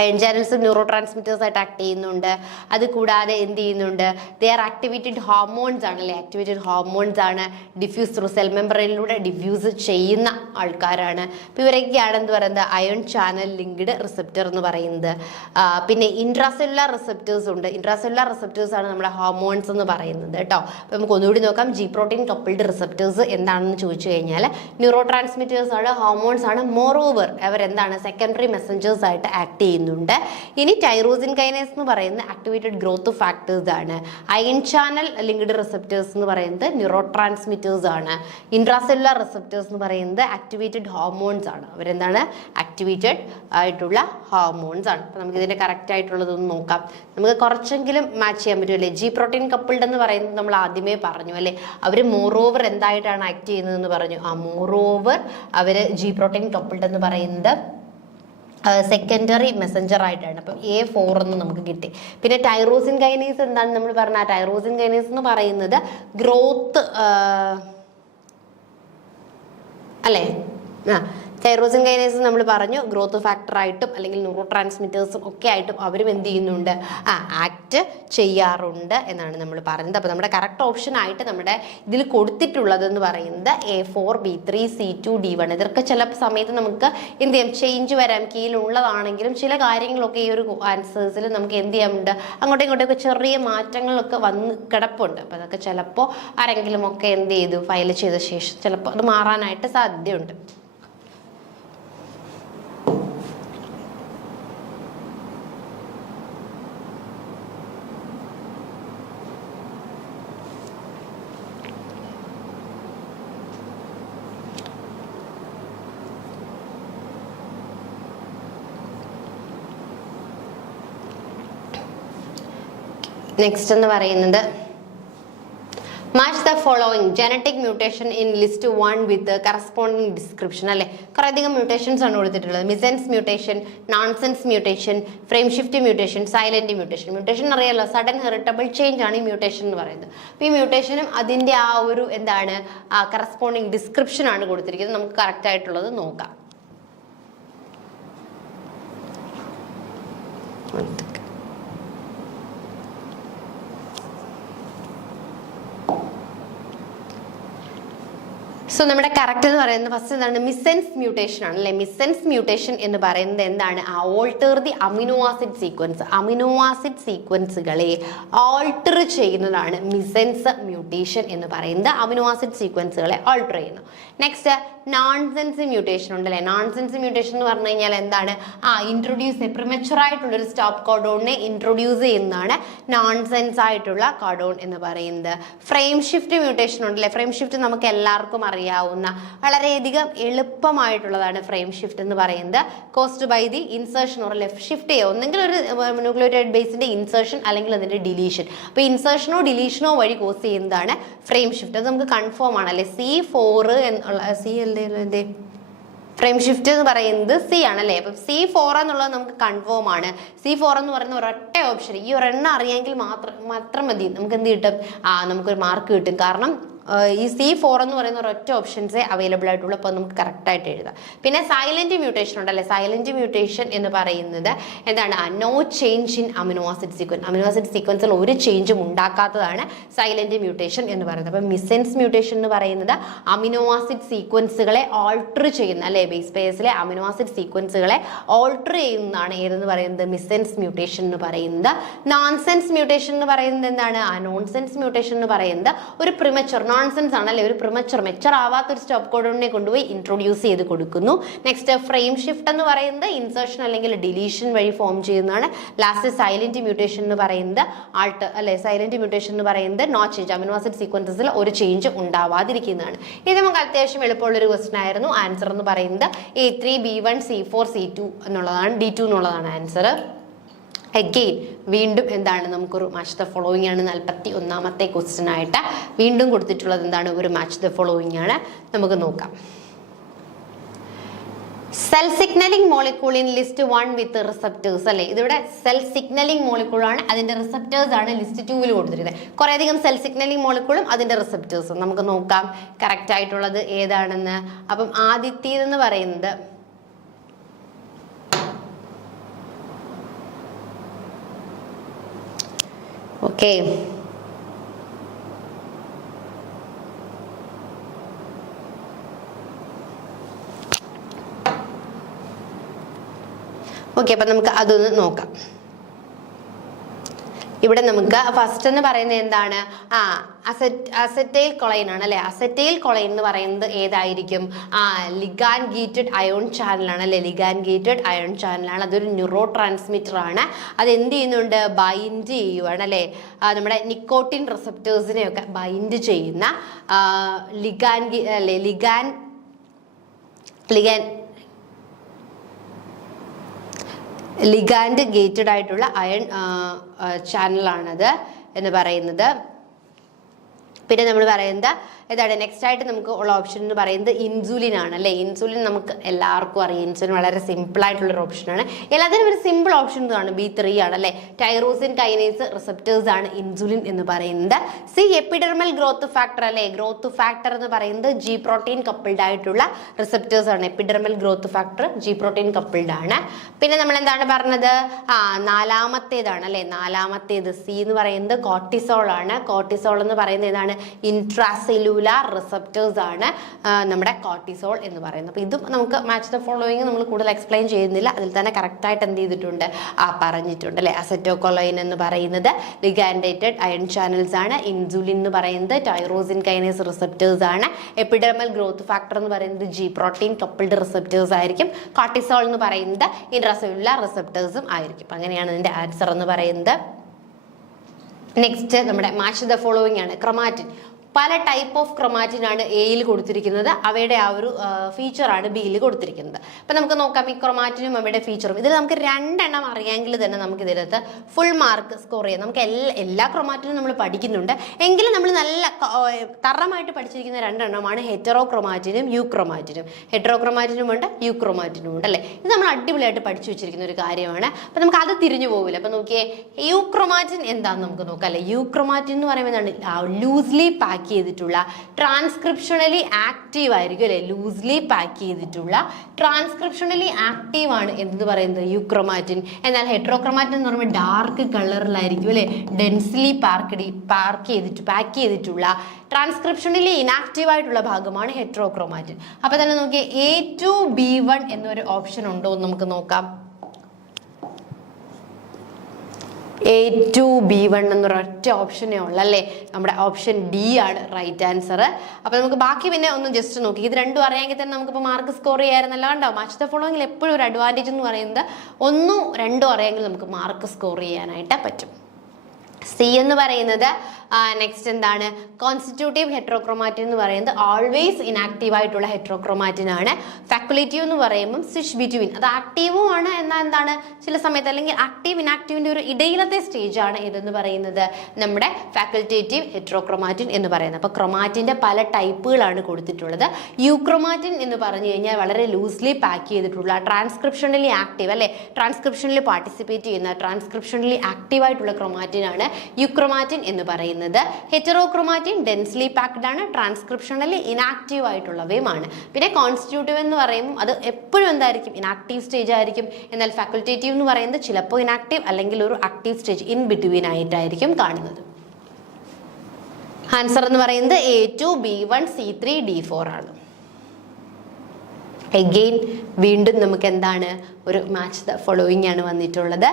അയൺ ചാനൽസ് ന്യൂറോ ട്രാൻസ്മിറ്റേഴ്സ് ആയിട്ട് ആക്ട് ചെയ്യുന്നുണ്ട്. അത് കൂടാതെ എന്ത് ചെയ്യുന്നുണ്ട്? ദേ ആർ ആക്ടിവേറ്റഡ് ഹോർമോൺസ് ആണ് അല്ലെ. ആക്ടിവേറ്റഡ് ഹോർമോൺസ് ആണ്. ഡിഫ്യൂസ് ത്രൂ സെൽ മെമ്പറിലൂടെ ഡിഫ്യൂസ് ചെയ്യുന്ന ആൾക്കാരാണ്. അപ്പോൾ ഇവരൊക്കെയാണ് എന്ത് പറയുന്നത്? അയൺ ചാനൽ ലിങ്ക്ഡ് റിസപ്റ്റർ എന്ന് പറയുന്നത്. പിന്നെ ഇൻട്രാസെല്ലുലാർ റിസപ്റ്റേഴ്സ് ഉണ്ട്. ഇൻട്രാസെല്ലുലാർ റിസപ്റ്റേഴ്സ് ആണ് നമ്മുടെ ഹോർമോൺസ് എന്ന് പറയുന്നത് കേട്ടോ. അപ്പോൾ നമുക്ക് ഒന്നുകൂടി നോക്കാം. ജി പ്രോട്ടീൻ കപ്പിൾഡ് റിസപ്റ്റേഴ്സ് എന്താണെന്ന് ചോദിച്ചു കഴിഞ്ഞാൽ ന്യൂറോ ട്രാൻസ്മിറ്റേഴ്സ് ആണ്, ഹോർമോൺസ് ആണ്. മോർ ഓവർ അവരെന്താണ്? സെക്കൻഡറി മെസ്സഞ്ചേഴ്സ് ആയിട്ട് ആക്ട് ചെയ്യുന്നു. ഇനി ടൈറോസിൻ കൈനേസ് എന്ന് പറയുന്നത് ആക്ടിവേറ്റഡ് ഗ്രോത്ത് ഫാക്ടേഴ്സ് ആണ്. അയൺ ചാനൽ ലിങ്ക്ഡ് റിസപ്റ്റേഴ്സ് എന്ന് പറയുന്നത് ന്യൂറോ ട്രാൻസ്മിറ്റേഴ്സ് ആണ്. ഇൻട്രാസെല്ലുലാർ റിസപ്റ്റേഴ്സ് എന്ന് പറയുന്നത് ആക്ടിവേറ്റഡ് ഹോർമോൺസ് ആണ്. അവരെന്താണ്? ആക്ടിവേറ്റഡ് ആയിട്ടുള്ള ഹോർമോൺസ് ആണ്. അപ്പോൾ നമുക്ക് ഇതിന്റെ കറക്റ്റ് ആയിട്ടുള്ളതൊന്ന് നോക്കാം. നമുക്ക് കുറച്ചെങ്കിലും മാച്ച് ചെയ്യാൻ പറ്റും അല്ലേ. ജി പ്രോട്ടീൻ കപ്പിൾഡ് എന്ന് പറയുന്നത് നമ്മൾ ആദ്യമേ പറഞ്ഞു അല്ലേ. അവർ മോറോവർ എന്തായിട്ടാണ് ആക്ട് ചെയ്യുന്നതെന്ന് പറഞ്ഞു. മോറോവർ അവര് ജി പ്രോട്ടീൻ കപ്പിൾഡ് എന്ന് പറയുന്നത് സെക്കൻഡറി മെസ്സഞ്ചർ ആയിട്ടാണ്. അപ്പം A4 എന്ന് നമുക്ക് കിട്ടി. പിന്നെ ടൈറോസിൻ കൈനേസ് എന്താണ് നമ്മൾ പറഞ്ഞ? ടൈറോസിൻ കൈനേസ് എന്ന് പറയുന്നത് ഗ്രോത്ത് അല്ലേ. തൈറോസിൻ കൈനേസ് നമ്മൾ പറഞ്ഞു ഗ്രോത്ത് ഫാക്ടർ ആയിട്ടും അല്ലെങ്കിൽ ന്യൂറോ ട്രാൻസ്മിറ്റേഴ്സും ഒക്കെ ആയിട്ടും അവരും എന്ത് ചെയ്യുന്നുണ്ട്? ആക്ട് ചെയ്യാറുണ്ട് എന്നാണ് നമ്മൾ പറയുന്നത്. അപ്പോൾ നമ്മുടെ കറക്റ്റ് ഓപ്ഷൻ ആയിട്ട് നമ്മുടെ ഇതിൽ കൊടുത്തിട്ടുള്ളത് എന്ന് പറയുന്നത് A4, B3, C2, D1. ഇതൊക്കെ ചില സമയത്ത് നമുക്ക് എന്ത് ചെയ്യാം? ചേഞ്ച് വരാം. കീഴിലുള്ളതാണെങ്കിലും ചില കാര്യങ്ങളൊക്കെ ഈ ഒരു ആൻസേഴ്സിൽ നമുക്ക് എന്ത് ചെയ്യാറുണ്ട്? അങ്ങോട്ടും ഇങ്ങോട്ടൊക്കെ ചെറിയ മാറ്റങ്ങളൊക്കെ വന്ന് കിടപ്പുണ്ട്. അപ്പോൾ അതൊക്കെ ചിലപ്പോൾ ആരെങ്കിലും ഒക്കെ എന്ത് ചെയ്തു? ഫയൽ ചെയ്ത ശേഷം ചിലപ്പോൾ അത് മാറാനായിട്ട് സാധ്യതയുണ്ട്. നെക്സ്റ്റ് എന്ന് പറയുന്നത് match the following genetic mutation in list 1 with corresponding description അല്ലെ. കുറേ അധികം മ്യൂട്ടേഷൻസ് ആണ് കൊടുത്തിട്ടുള്ളത്. Missense mutation, nonsense mutation, frame shift mutation, silent mutation. Mutation അറിയാലോ, സഡൻ ഹെറിറ്റബിൾ ചേഞ്ച് ആണ് ഈ മ്യൂട്ടേഷൻ എന്ന് പറയുന്നത്. അപ്പോൾ ഈ മ്യൂട്ടേഷനും അതിൻ്റെ ആ ഒരു എന്താണ് കറസ്പോണ്ടിങ് ഡിസ്ക്രിപ്ഷൻ ആണ് കൊടുത്തിരിക്കുന്നത്. നമുക്ക് കറക്റ്റ് ആയിട്ടുള്ളത് നോക്കാം. സോ നമ്മുടെ കറക്റ്റ് എന്ന് പറയുന്നത് ഫസ്റ്റ് എന്താണ്? മിസെൻസ് മ്യൂട്ടേഷൻ ആണ് അല്ലെ. മിസെൻസ് മ്യൂട്ടേഷൻ എന്ന് പറയുന്നത് എന്താണ്? Alter the amino acid sequence. Amino acid സീക്വൻസുകളെ ഓൾട്ടർ ചെയ്യുന്നതാണ് മിസെൻസ് മ്യൂട്ടേഷൻ എന്ന് പറയുന്നത്. അമിനോ ആസിഡ് സീക്വൻസുകളെ ഓൾട്ടർ ചെയ്യുന്നു. നെക്സ്റ്റ് നോൺസെൻസ് മ്യൂട്ടേഷൻ ഉണ്ടല്ലേ. നോൺസെൻസ് മ്യൂട്ടേഷൻ എന്ന് പറഞ്ഞു കഴിഞ്ഞാൽ എന്താണ്? ഇൻട്രൊഡ്യൂസ് പ്രിമച്ചുർ ആയിട്ടുള്ള ഒരു സ്റ്റോപ്പ് കോഡോണിനെ ഇൻട്രൊഡ്യൂസ് ചെയ്യുന്നതാണ് നോൺസെൻസ് ആയിട്ടുള്ള കോഡോൺ എന്ന് പറയുന്നത്. ഫ്രെയിം ഷിഫ്റ്റ് മ്യൂട്ടേഷൻ ഉണ്ടല്ലേ. ഫ്രെയിം ഷിഫ്റ്റ് നമുക്ക് എല്ലാവർക്കും അറിയാവുന്ന വളരെയധികം എളുപ്പമായിട്ടുള്ളതാണ് ഫ്രെയിം ഷിഫ്റ്റ് എന്ന് പറയുന്നത്. Caused by the insertion or left shift ചെയ്യുക, ഒന്നെങ്കിൽ ഒരു ന്യൂക്ലിയോടൈഡ് ബേസിന്റെ ഇൻസേർഷൻ അല്ലെങ്കിൽ അതിന്റെ ഡിലീഷൻ. അപ്പോൾ ഇൻസേർഷനോ ഡിലീഷനോ വഴി കോസ് ചെയ്യുന്നതാണ് ഫ്രെയിം ഷിഫ്റ്റ്. അത് നമുക്ക് കൺഫേം ആണല്ലേ. C4 എന്നുള്ള C അല്ലേ ഫ്രെയിം ഷിഫ്റ്റ് എന്ന് പറയുന്നത് C ആണല്ലേ. അപ്പം C4 എന്നുള്ളത് നമുക്ക് കൺഫേം ആണ്. C4 എന്ന് പറയുന്ന ഒരൊറ്റ ഓപ്ഷൻ, ഈ ഒരെണ്ണം അറിയാമെങ്കിൽ മാത്രം മതി, നമുക്ക് എന്ത് കിട്ടും? നമുക്കൊരു മാർക്ക് കിട്ടും. കാരണം ഈ C4 എന്ന് പറയുന്ന ഒരൊറ്റ ഓപ്ഷൻസേ അവൈലബിൾ ആയിട്ടുള്ളൂ. അപ്പോൾ നമുക്ക് കറക്റ്റായിട്ട് എഴുതാം. പിന്നെ സൈലന്റ് മ്യൂട്ടേഷൻ ഉണ്ടല്ലേ. സൈലന്റ് മ്യൂട്ടേഷൻ എന്ന് പറയുന്നത് എന്താണ്? No change in amino acid sequence. Amino acid സീക്വൻസിൽ ഒരു ചേഞ്ചും ഉണ്ടാക്കാത്തതാണ് സൈലന്റ് മ്യൂട്ടേഷൻ എന്ന് പറയുന്നത്. അപ്പം മിസ്സെൻസ് മ്യൂട്ടേഷൻ എന്ന് പറയുന്നത് അമിനോ ആസിഡ് സീക്വൻസുകളെ ഓൾട്ടർ ചെയ്യുന്ന അല്ലെ, ബേസ് പെയർസിലെ അമിനോ ആസിഡ് സീക്വൻസുകളെ ഓൾട്ടർ ചെയ്യുന്നതാണ് ഏതെന്ന് പറയുന്നത്? മിസ്സെൻസ് മ്യൂട്ടേഷൻ എന്ന് പറയുന്നത്. നോൺസെൻസ് മ്യൂട്ടേഷൻ എന്ന് പറയുന്നത് എന്താണ്? നോൺസെൻസ് മ്യൂട്ടേഷൻ എന്ന് പറയുന്നത് ഒരു പ്രിമച്ചുർ നോൺസെൻസ് ആണല്ലേ, ഒരു പ്രിമച്ചുർ മെച്ചർ ആവാത്ത ഒരു സ്റ്റോപ്പ് കോഡോണിനെ കൊണ്ടുപോയി ഇൻട്രൊഡ്യൂസ് ചെയ്ത് കൊടുക്കുന്നു. നെക്സ്റ്റ് ഫ്രെയിം ഷിഫ്റ്റ് എന്ന് പറയുന്നത് ഇൻസേർഷൻ അല്ലെങ്കിൽ ഡിലീഷൻ വഴി ഫോം ചെയ്യുന്നതാണ്. ലാസ്റ്റ് സൈലന്റ് മ്യൂട്ടേഷൻ എന്ന് പറയുന്നത് അല്ലെ, സൈലന്റ് മ്യൂട്ടേഷൻ എന്ന് പറയുന്നത് നോ ചേഞ്ച്, അമിനോ ആസിഡ് സീക്വൻസസിൽ ഒരു ചേഞ്ച് ഉണ്ടാവാതിരിക്കുന്നതാണ്. ഇത് നമുക്ക് അത്യാവശ്യം എളുപ്പമുള്ളൊരു ക്വസ്റ്റൻ ആയിരുന്നു. ആൻസർ എന്ന് പറയുന്നത് A3 B1 C4 C2 എന്നുള്ളതാണ്, D2 എന്നുള്ളതാണ് ആൻസർ. അഗെയിൻ വീണ്ടും എന്താണ്, നമുക്കൊരു മാച്ച് ദ ഫോളോയിങ് ആണ് 41ാമത്തെ ക്വസ്റ്റ്യൻ ആയിട്ട് വീണ്ടും കൊടുത്തിട്ടുള്ളത്. എന്താണ്? ഒരു മാച്ച് ദ ഫോളോയിങ് ആണ്. നമുക്ക് നോക്കാം. Cell signalling molecule in list 1 with receptors അല്ലേ. ഇതിവിടെ സെൽ സിഗ്നലിംഗ് മോളിക്യൂൾ ആണ്, അതിന്റെ റിസപ്റ്റേഴ്സ് ആണ് ലിസ്റ്റ് 2 കൊടുത്തിരിക്കുന്നത്. കുറേ അധികം സെൽ സിഗ്നലിംഗ് മോളിക്യൂളും അതിന്റെ റിസപ്റ്റേഴ്സും. നമുക്ക് നോക്കാം കറക്റ്റ് ആയിട്ടുള്ളത് ഏതാണെന്ന്. അപ്പം ആദ്യത്തേതെന്ന് പറയുന്നത് ഓക്കെ, അപ്പൊ നമുക്ക് അതൊന്ന് നോക്കാം. ഇവിടെ നമുക്ക് ഫസ്റ്റ് എന്ന് പറയുന്നത് എന്താണ്? അസറ്റൈൽ കൊളൈൻ ആണ് അല്ലെ. അസറ്റൈൽ കൊളൈൻ എന്ന് പറയുന്നത് ഏതായിരിക്കും? ലിഗാൻ ഗേറ്റഡ് അയോൺ ചാനലാണ് അല്ലെ. ലിഗാൻ ഗേറ്റഡ് അയോൺ ചാനലാണ്. അതൊരു ന്യൂറോ ട്രാൻസ്മിറ്റർ ആണ്. അത് എന്ത് ചെയ്യുന്നുണ്ട്? ബൈൻഡ് ചെയ്യുവാണ് അല്ലെ. നമ്മുടെ നിക്കോട്ടിൻ റിസപ്റ്റേഴ്സിനെയൊക്കെ ബൈൻഡ് ചെയ്യുന്ന ലിഗാൻഡ് ഗേറ്റഡ് ആയിട്ടുള്ള അയൺ ചാനലാണത് എന്ന് പറയുന്നത്. പിന്നെ നമ്മൾ പറയുന്നത് ഏതാണ്? നെക്സ്റ്റ് ആയിട്ട് നമുക്ക് ഉള്ള ഓപ്ഷൻ എന്ന് പറയുന്നത് ഇൻസുലിൻ ആണ് അല്ലേ. ഇൻസുലിൻ നമുക്ക് എല്ലാവർക്കും അറിയാം. ഇൻസുലിൻ വളരെ സിമ്പിൾ ആയിട്ടുള്ളൊരു ഓപ്ഷനാണ്. എല്ലാത്തിനും ഒരു സിമ്പിൾ ഓപ്ഷൻ ആണ്. B3 ആണ് അല്ലേ. ടൈറോസിൻ കൈനേസ് റിസപ്റ്റേഴ്സ് ആണ് ഇൻസുലിൻ എന്ന് പറയുന്നത്. എപ്പിഡെർമൽ ഗ്രോത്ത് ഫാക്ടർ അല്ലേ. ഗ്രോത്ത് ഫാക്ടർ എന്ന് പറയുന്നത് G പ്രോട്ടീൻ കപ്പിൾഡ് ആയിട്ടുള്ള റിസപ്റ്റേഴ്സ് ആണ്. Epidermal growth factor G protein coupled ആണ്. പിന്നെ നമ്മൾ എന്താണ് പറഞ്ഞത്? നാലാമത്തേതാണ് അല്ലേ. നാലാമത്തേത് C എന്ന് പറയുന്നത് കോർട്ടിസോൾ ആണ്. കോർട്ടിസോൾ എന്ന് പറയുന്നത് ഏതാണ്? ഇൻട്രാസെല്ലുലാർ റിസപ്റ്റേഴ്സ് ആണ് നമ്മുടെ കോർട്ടിസോൾ എന്ന് പറയുന്നത്. അപ്പോൾ ഇതും നമുക്ക് മാച്ച് ദ ഫോളോയിങ് നമ്മൾ കൂടുതൽ എക്സ്പ്ലെയിൻ ചെയ്യുന്നില്ല, അതിൽ തന്നെ കറക്റ്റായിട്ട് എന്ത് ചെയ്തിട്ടുണ്ട്? പറഞ്ഞിട്ടുണ്ട് അല്ലേ. അസറ്റോകൊളൈൻ എന്ന് പറയുന്നത് ലിഗാൻഡേറ്റഡ് അയൺ ചാനൽസ് ആണ്. ഇൻസുലിൻ എന്ന് പറയുന്നത് ടൈറോസിൻ കൈനേസ് റിസപ്റ്റേഴ്സ് ആണ്. എപ്പിഡെർമൽ ഗ്രോത്ത് ഫാക്ടർ എന്ന് പറയുന്നത് G പ്രോട്ടീൻ കപ്പിൾഡ് റിസപ്റ്റേഴ്സ് ആയിരിക്കും. കോർട്ടിസോൾ എന്ന് പറയുന്നത് ഇൻട്രാസെല്ലുലാർ റിസപ്റ്റേഴ്സും ആയിരിക്കും. അങ്ങനെയാണ് ഇതിന്റെ ആൻസർ എന്ന് പറയുന്നത്. നെക്സ്റ്റ് നമ്മുടെ മാച്ച് ദ ഫോളോയിങ് ആണ്. ക്രൊമാറ്റിൻ. പല ടൈപ്പ് ഓഫ് ക്രൊമാറ്റിൻ ആണ് എയിൽ കൊടുത്തിരിക്കുന്നത്. അവയുടെ ആ ഒരു ഫീച്ചറാണ് ബിയിൽ കൊടുത്തിരിക്കുന്നത്. അപ്പം നമുക്ക് നോക്കാം ഈ ക്രൊമാറ്റിനും അവയുടെ ഫീച്ചറും. ഇതിൽ നമുക്ക് 2 എണ്ണം അറിയാമെങ്കിൽ തന്നെ നമുക്ക് ഇതിനകത്ത് ഫുൾ മാർക്ക് സ്കോർ ചെയ്യാം. നമുക്ക് എല്ലാ ക്രൊമാറ്റിനും നമ്മൾ പഠിക്കുന്നുണ്ട്, എങ്കിലും നമ്മൾ നല്ല തറമായിട്ട് പഠിച്ചിരിക്കുന്ന 2 എണ്ണമാണ് ഹെറ്ററോ ക്രൊമാറ്റിനും യൂക്രൊമാറ്റിനും. ഹെറ്ററോ ക്രൊമാറ്റിനും ഉണ്ട്, യൂക്രൊമാറ്റിനും ഉണ്ട് അല്ലേ. ഇത് നമ്മൾ അടിപൊളിയായിട്ട് പഠിച്ചു വെച്ചിരിക്കുന്ന ഒരു കാര്യമാണ്. അപ്പം നമുക്ക് അത് തിരിഞ്ഞു പോകില്ല. അപ്പം നോക്കിയേ, യൂക്രൊമാറ്റിൻ എന്താണെന്ന് നമുക്ക് നോക്കാം അല്ലേ. യൂക്രൊമാറ്റിൻ എന്ന് പറയുമ്പോൾ എന്താണ്? ലൂസ്ലി പാക്ക് ചെയ്തിട്ടുള്ള, ട്രാൻസ്ക്രിപ്ഷണലി ആക്റ്റീവ് ആയിരിക്കും അല്ലെ. ലൂസ്ലി പാക്ക് ചെയ്തിട്ടുള്ള ട്രാൻസ്ക്രിപ്ഷണലി ആക്റ്റീവ് ആണ് എന്ന് പറയുന്നത് യൂക്രൊമാറ്റിൻ. എന്നാൽ ഹെറ്ററോക്രൊമാറ്റിൻ എന്ന് പറയുമ്പോൾ ഡാർക്ക് കളറിലായിരിക്കും അല്ലെ. ഡെൻസ്ലി പാക്ക് ചെയ്തിട്ടുള്ള ട്രാൻസ്ക്രിപ്ഷണലി ഇനാക്റ്റീവ് ആയിട്ടുള്ള ഭാഗമാണ് ഹെറ്ററോക്രൊമാറ്റിൻ. അപ്പൊ തന്നെ നോക്കിയേ, A2 B1 എന്നൊരു ഓപ്ഷൻ ഉണ്ടോ എന്ന് നമുക്ക് നോക്കാം. A2B1 എന്നൊരൊറ്റ ഓപ്ഷനേ ഉള്ളൂ അല്ലേ. നമ്മുടെ ഓപ്ഷൻ ഡി ആണ് റൈറ്റ് ആൻസർ. അപ്പൊ നമുക്ക് ബാക്കി പിന്നെ ഒന്ന് ജസ്റ്റ് നോക്കി, ഇത് രണ്ടും അറിയാമെങ്കിൽ തന്നെ നമുക്കിപ്പോൾ മാർക്ക് സ്കോർ ചെയ്യാറുന്നല്ലോ. കണ്ടോ, മാച്ച് ദ ഫോളോയിങ്ങിൽ എപ്പോഴും ഒരു അഡ്വാൻറ്റേജ് എന്ന് പറയുന്നത് ഒന്നും രണ്ടും അറിയാമെങ്കിൽ നമുക്ക് മാർക്ക് സ്കോർ ചെയ്യാനായിട്ട് പറ്റും. സി എന്ന് പറയുന്നത് നെക്സ്റ്റ് എന്താണ്, കോൺസ്റ്റിറ്റ്യൂട്ടീവ് ഹെറ്ററോക്രോമാറ്റിൻ എന്ന് പറയുന്നത് ഓൾവേസ് ഇനാക്റ്റീവ് ആയിട്ടുള്ള ഹെറ്ററോക്രോമാറ്റിൻ ആണ്. ഫാക്കുലേറ്റീവ് എന്ന് പറയുമ്പോൾ സ്വിച്ച് ബിറ്റ്വീൻ, അത് ആക്റ്റീവും ആണ് എന്നാൽ എന്താണ് ചില സമയത്ത്, അല്ലെങ്കിൽ ആക്റ്റീവ് ഇനാക്റ്റീവിന്റെ ഒരു ഇടയിലത്തെ സ്റ്റേജ് ആണ് ഇതെന്ന് പറയുന്നത് നമ്മുടെ ഫാക്കൽറ്റേറ്റീവ് ഹെറ്ററോക്രോമാറ്റിൻ എന്ന് പറയുന്നത്. അപ്പോൾ ക്രൊമാറ്റിന്റെ പല ടൈപ്പുകളാണ് കൊടുത്തിട്ടുള്ളത്. യൂക്രോമാറ്റിൻ എന്ന് പറഞ്ഞു കഴിഞ്ഞാൽ വളരെ ലൂസ്ലി പാക്ക് ചെയ്തിട്ടുള്ള ട്രാൻസ്ക്രിപ്ഷണലി ആക്റ്റീവ് അല്ലെ, ട്രാൻസ്ക്രിപ്ഷനിൽ പാർട്ടിസിപ്പേറ്റ് ചെയ്യുന്ന ട്രാൻസ്ക്രിപ്ഷണലി ആക്റ്റീവ് ആയിട്ടുള്ള ക്രൊമാറ്റിൻ ആണ് യൂക്രോമാറ്റിൻ എന്ന് പറയുന്നത്. ഹെറ്ററോക്രോമാറ്റിൻ ഡെൻസ്ലി പാക്ഡ് ആണ്, ട്രാൻസ്ക്രിപ്ഷണലി ഇനാക്റ്റീവ് ആയിട്ടുള്ളവയുമാണ്. പിന്നെ കോൺസ്റ്റിറ്റ്യൂട്ടീവ് എന്ന് പറയുമ്പോൾ അത് എപ്പോഴും എന്തായിരിക്കും, ഇനാക്റ്റീവ് സ്റ്റേജ് ആയിരിക്കും. എന്നാൽ ഫാക്കൽറ്റേറ്റീവ് എന്ന് പറയുന്നത് ചിലപ്പോൾ ഇനാക്റ്റീവ് അല്ലെങ്കിൽ ഒരു ആക്റ്റീവ് സ്റ്റേജ് ഇൻ ബിറ്റ്വീൻ ആയിട്ടായിരിക്കും കാണുന്നത്. ആൻസർ എന്ന് പറയുന്നത് A2B1 C3 D4 ആണ്. അഗെയിൻ വീണ്ടും നമുക്ക് എന്താണ് ഒരു മാച്ച് ദ ഫോളോയിങ് ആണ് വന്നിട്ടുള്ളത്.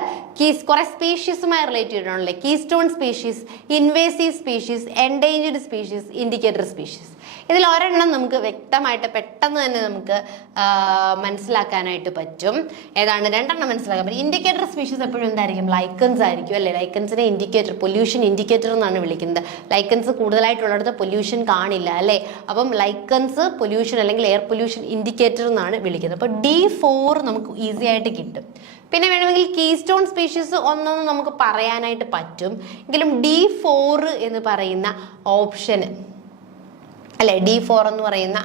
കുറെ സ്പീഷീസുമായി റിലേറ്റ് ചെയ്തിട്ടുണ്ടല്ലേ. Keystone species, invasive species, endangered species, indicator species. ഇതിൽ ഒരെണ്ണം നമുക്ക് വ്യക്തമായിട്ട് പെട്ടെന്ന് തന്നെ നമുക്ക് മനസ്സിലാക്കാനായിട്ട് പറ്റും. ഏതാണ്? രണ്ടെണ്ണം മനസ്സിലാക്കാൻ പറ്റും. ഇൻഡിക്കേറ്റർ സ്പീഷീസ് എപ്പോഴും എന്തായിരിക്കും, ലൈക്കൻസ് ആയിരിക്കും അല്ലേ. ലൈക്കൻസിനെ ഇൻഡിക്കേറ്റർ, പൊല്യൂഷൻ ഇൻഡിക്കേറ്റർ എന്നാണ് വിളിക്കുന്നത്. ലൈക്കൻസ് കൂടുതലായിട്ടുള്ളിടത്ത് പൊല്യൂഷൻ കാണില്ല അല്ലേ. അപ്പം ലൈക്കൻസ് പൊല്യൂഷൻ അല്ലെങ്കിൽ എയർ പൊല്യൂഷൻ ഇൻഡിക്കേറ്റർ എന്നാണ് വിളിക്കുന്നത്. അപ്പോൾ D4 നമുക്ക് ഈസി ആയിട്ട് കിട്ടും. പിന്നെ വേണമെങ്കിൽ കീസ്റ്റോൺ സ്പീഷീസ് ഒന്നൊന്നും നമുക്ക് പറയാനായിട്ട് പറ്റും. എങ്കിലും D4 എന്ന് പറയുന്ന ഓപ്ഷന് അല്ലെ, D4 എന്ന് പറയുന്ന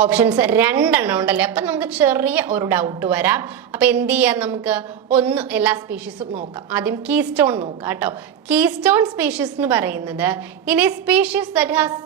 ഓപ്ഷൻസ് രണ്ടെണ്ണം ഉണ്ടല്ലേ. അപ്പം നമുക്ക് ചെറിയ ഒരു ഡൗട്ട് വരാം. അപ്പം എന്ത് ചെയ്യാം, നമുക്ക് ഒന്ന് എല്ലാ സ്പീഷീസും നോക്കാം. ആദ്യം കീസ്റ്റോൺ നോക്കാം കേട്ടോ. കീസ്റ്റോൺ സ്പീഷീസ് എന്ന് പറയുന്നത് in a species that has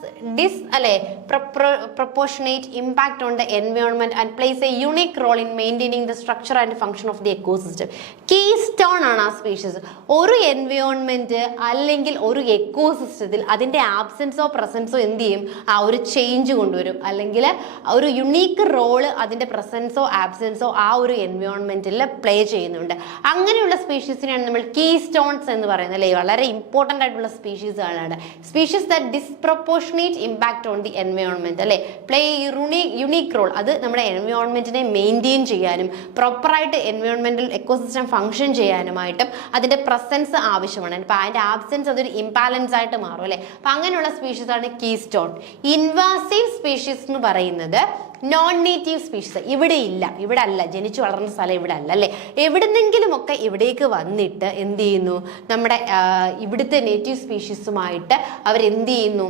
proportionate impact on the environment and plays a unique role in maintaining the structure and function of the ecosystem. Keystone ആണ് ആ സ്പീഷീസ്. ഒരു എൻവയോൺമെന്റ് അല്ലെങ്കിൽ ഒരു എക്കോസിസ്റ്റത്തിൽ അതിന്റെ ആബ്സെൻസോ പ്രസൻസോ എന്ത് ചെയ്യും, ആ ഒരു ചേഞ്ച് കൊണ്ടുവരും, അല്ലെങ്കിൽ ഒരു യുണീക്ക് റോള് അതിന്റെ പ്രസൻസോ ആബ്സെൻസോ ആ ഒരു എൻവയോൺമെന്റിൽ പ്ലേ ചെയ്യുന്നുണ്ട്. അങ്ങനെയുള്ള സ്പീഷീസിനെയാണ് നമ്മൾ കീസ്റ്റോൺസ് എന്ന് പറയുന്നത് അല്ലേ. വളരെ ഇമ്പോർട്ടൻ്റ് ആയിട്ടുള്ള സ്പീഷീസുകളാണ്. Species that disproportionate impact on the environment അല്ലേ, പ്ലേ യുണീക്ക് റോൾ. അത് നമ്മുടെ എൻവയോൺമെന്റിനെ മെയിൻറ്റെയിൻ ചെയ്യാനും പ്രോപ്പറായിട്ട് എൻവയോൺമെന്റൽ എക്കോസിസ്റ്റം ഫംഗ്ഷൻ ചെയ്യാനുമായിട്ടും അതിന്റെ പ്രസൻസ് ആവശ്യമാണ്. അപ്പം അതിന്റെ ആബ്സെൻസ് അതൊരു ഇംബാലൻസ് ആയിട്ട് മാറും അല്ലേ. അപ്പം അങ്ങനെയുള്ള സ്പീഷീസാണ് കീസ്റ്റോൺ. ഇൻവാസീവ് സ്പീഷീസ് എന്ന് പറയുന്നത് നോൺ നേറ്റീവ് സ്പീഷീസ്. ഇവിടെ ഇല്ല, ഇവിടെ അല്ല, ജനിച്ചു വളർന്ന സ്ഥലം ഇവിടെ അല്ല അല്ലേ. എവിടുന്നെങ്കിലും ഒക്കെ ഇവിടേക്ക് വന്നിട്ട് എന്ത് ചെയ്യുന്നു, നമ്മുടെ ഇവിടുത്തെ നേറ്റീവ് സ്പീഷീസുമായിട്ട് അവരെന്ത് ചെയ്യുന്നു,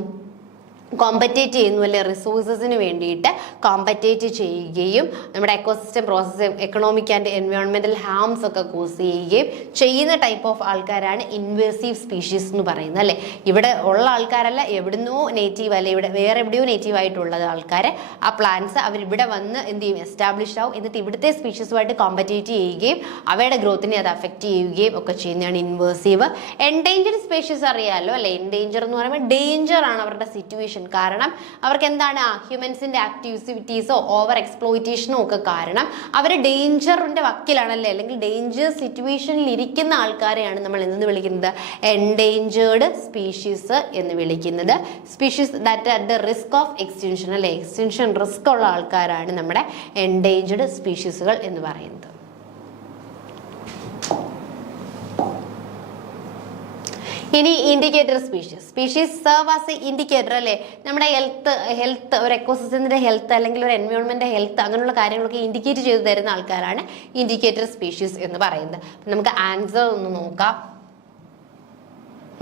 കോമ്പറ്റേറ്റ് ചെയ്യുന്നു അല്ലെ. റിസോഴ്സസിന് വേണ്ടിയിട്ട് കോമ്പറ്റേറ്റ് ചെയ്യുകയും നമ്മുടെ എക്കോസിസ്റ്റം പ്രോസസ്, എക്കണോമിക് ആൻഡ് എൻവയോൺമെന്റൽ ഹാംസ് ഒക്കെ കോസ് ചെയ്യുകയും ചെയ്യുന്ന ടൈപ്പ് ഓഫ് ആൾക്കാരാണ് ഇൻവേസീവ് സ്പീഷീസ് എന്ന് പറയുന്നത് അല്ലേ. ഇവിടെ ഉള്ള ആൾക്കാരല്ല, എവിടുന്നോ നേറ്റീവ് അല്ലെ, ഇവിടെ വേറെ എവിടെയോ നേറ്റീവ് ആയിട്ടുള്ളത് ആൾക്കാർ, ആ പ്ലാന്റ്സ് അവരിവിടെ വന്ന് എന്ത് ചെയ്യും, എസ്റ്റാബ്ലിഷ് ആവും. എന്നിട്ട് ഇവിടുത്തെ സ്പീഷീസുമായിട്ട് കോമ്പറ്റേറ്റ് ചെയ്യുകയും അവയുടെ ഗ്രോത്തിനെ അത് അഫക്റ്റ് ചെയ്യുകയും ഒക്കെ ചെയ്യുന്നതാണ് ഇൻവേസീവ്. എൻഡേഞ്ചർഡ് സ്പീഷീസ് അറിയാമല്ലോ അല്ലെ. എൻഡേഞ്ചർ എന്ന് പറയുമ്പോൾ ഡേഞ്ചർ ആണ് അവരുടെ സിറ്റുവേഷൻ. കാരണം അവർക്ക് എന്താണ്, ഹ്യൂമൻസിന്റെ ആക്ടിവിറ്റീസോ ഓവർ എക്സ്പ്ലോയിറ്റേഷനോ ഒക്കെ കാരണം അവർ ഡേഞ്ചറിന്റെ വക്കിലാണല്ലേ, അല്ലെങ്കിൽ ഡേഞ്ചർ സിറ്റുവേഷനിൽ ഇരിക്കുന്ന ആൾക്കാരെയാണ് നമ്മൾ എന്ന് വിളിക്കുന്നത്, എൻഡേഞ്ചേർഡ് സ്പീഷീസ് എന്ന് വിളിക്കുന്നത്. Species that at the risk of extinction അല്ലെ, എക്സ്റ്റിൻഷൻ റിസ്ക് ഉള്ള ആൾക്കാരാണ് നമ്മുടെ എൻഡേഞ്ചേർഡ് സ്പീഷീസുകൾ എന്ന് പറയുന്നത്. ഇനി indicator species serve as A indicator അല്ലേ. നമ്മുടെ ഹെൽത്ത് ഒരു എക്കോസിസ്റ്റത്തിന്റെ ഹെൽത്ത് അല്ലെങ്കിൽ ഒരു എൻവയോൺമെന്റ് ഹെൽത്ത് അങ്ങനെയുള്ള കാര്യങ്ങളൊക്കെ ഇൻഡിക്കേറ്റ് ചെയ്തു തരുന്ന ആൾക്കാരാണ് ഇൻഡിക്കേറ്റർ സ്പീഷീസ് എന്ന് പറയുന്നത്. നമുക്ക് ആൻസർ ഒന്ന് നോക്കാം.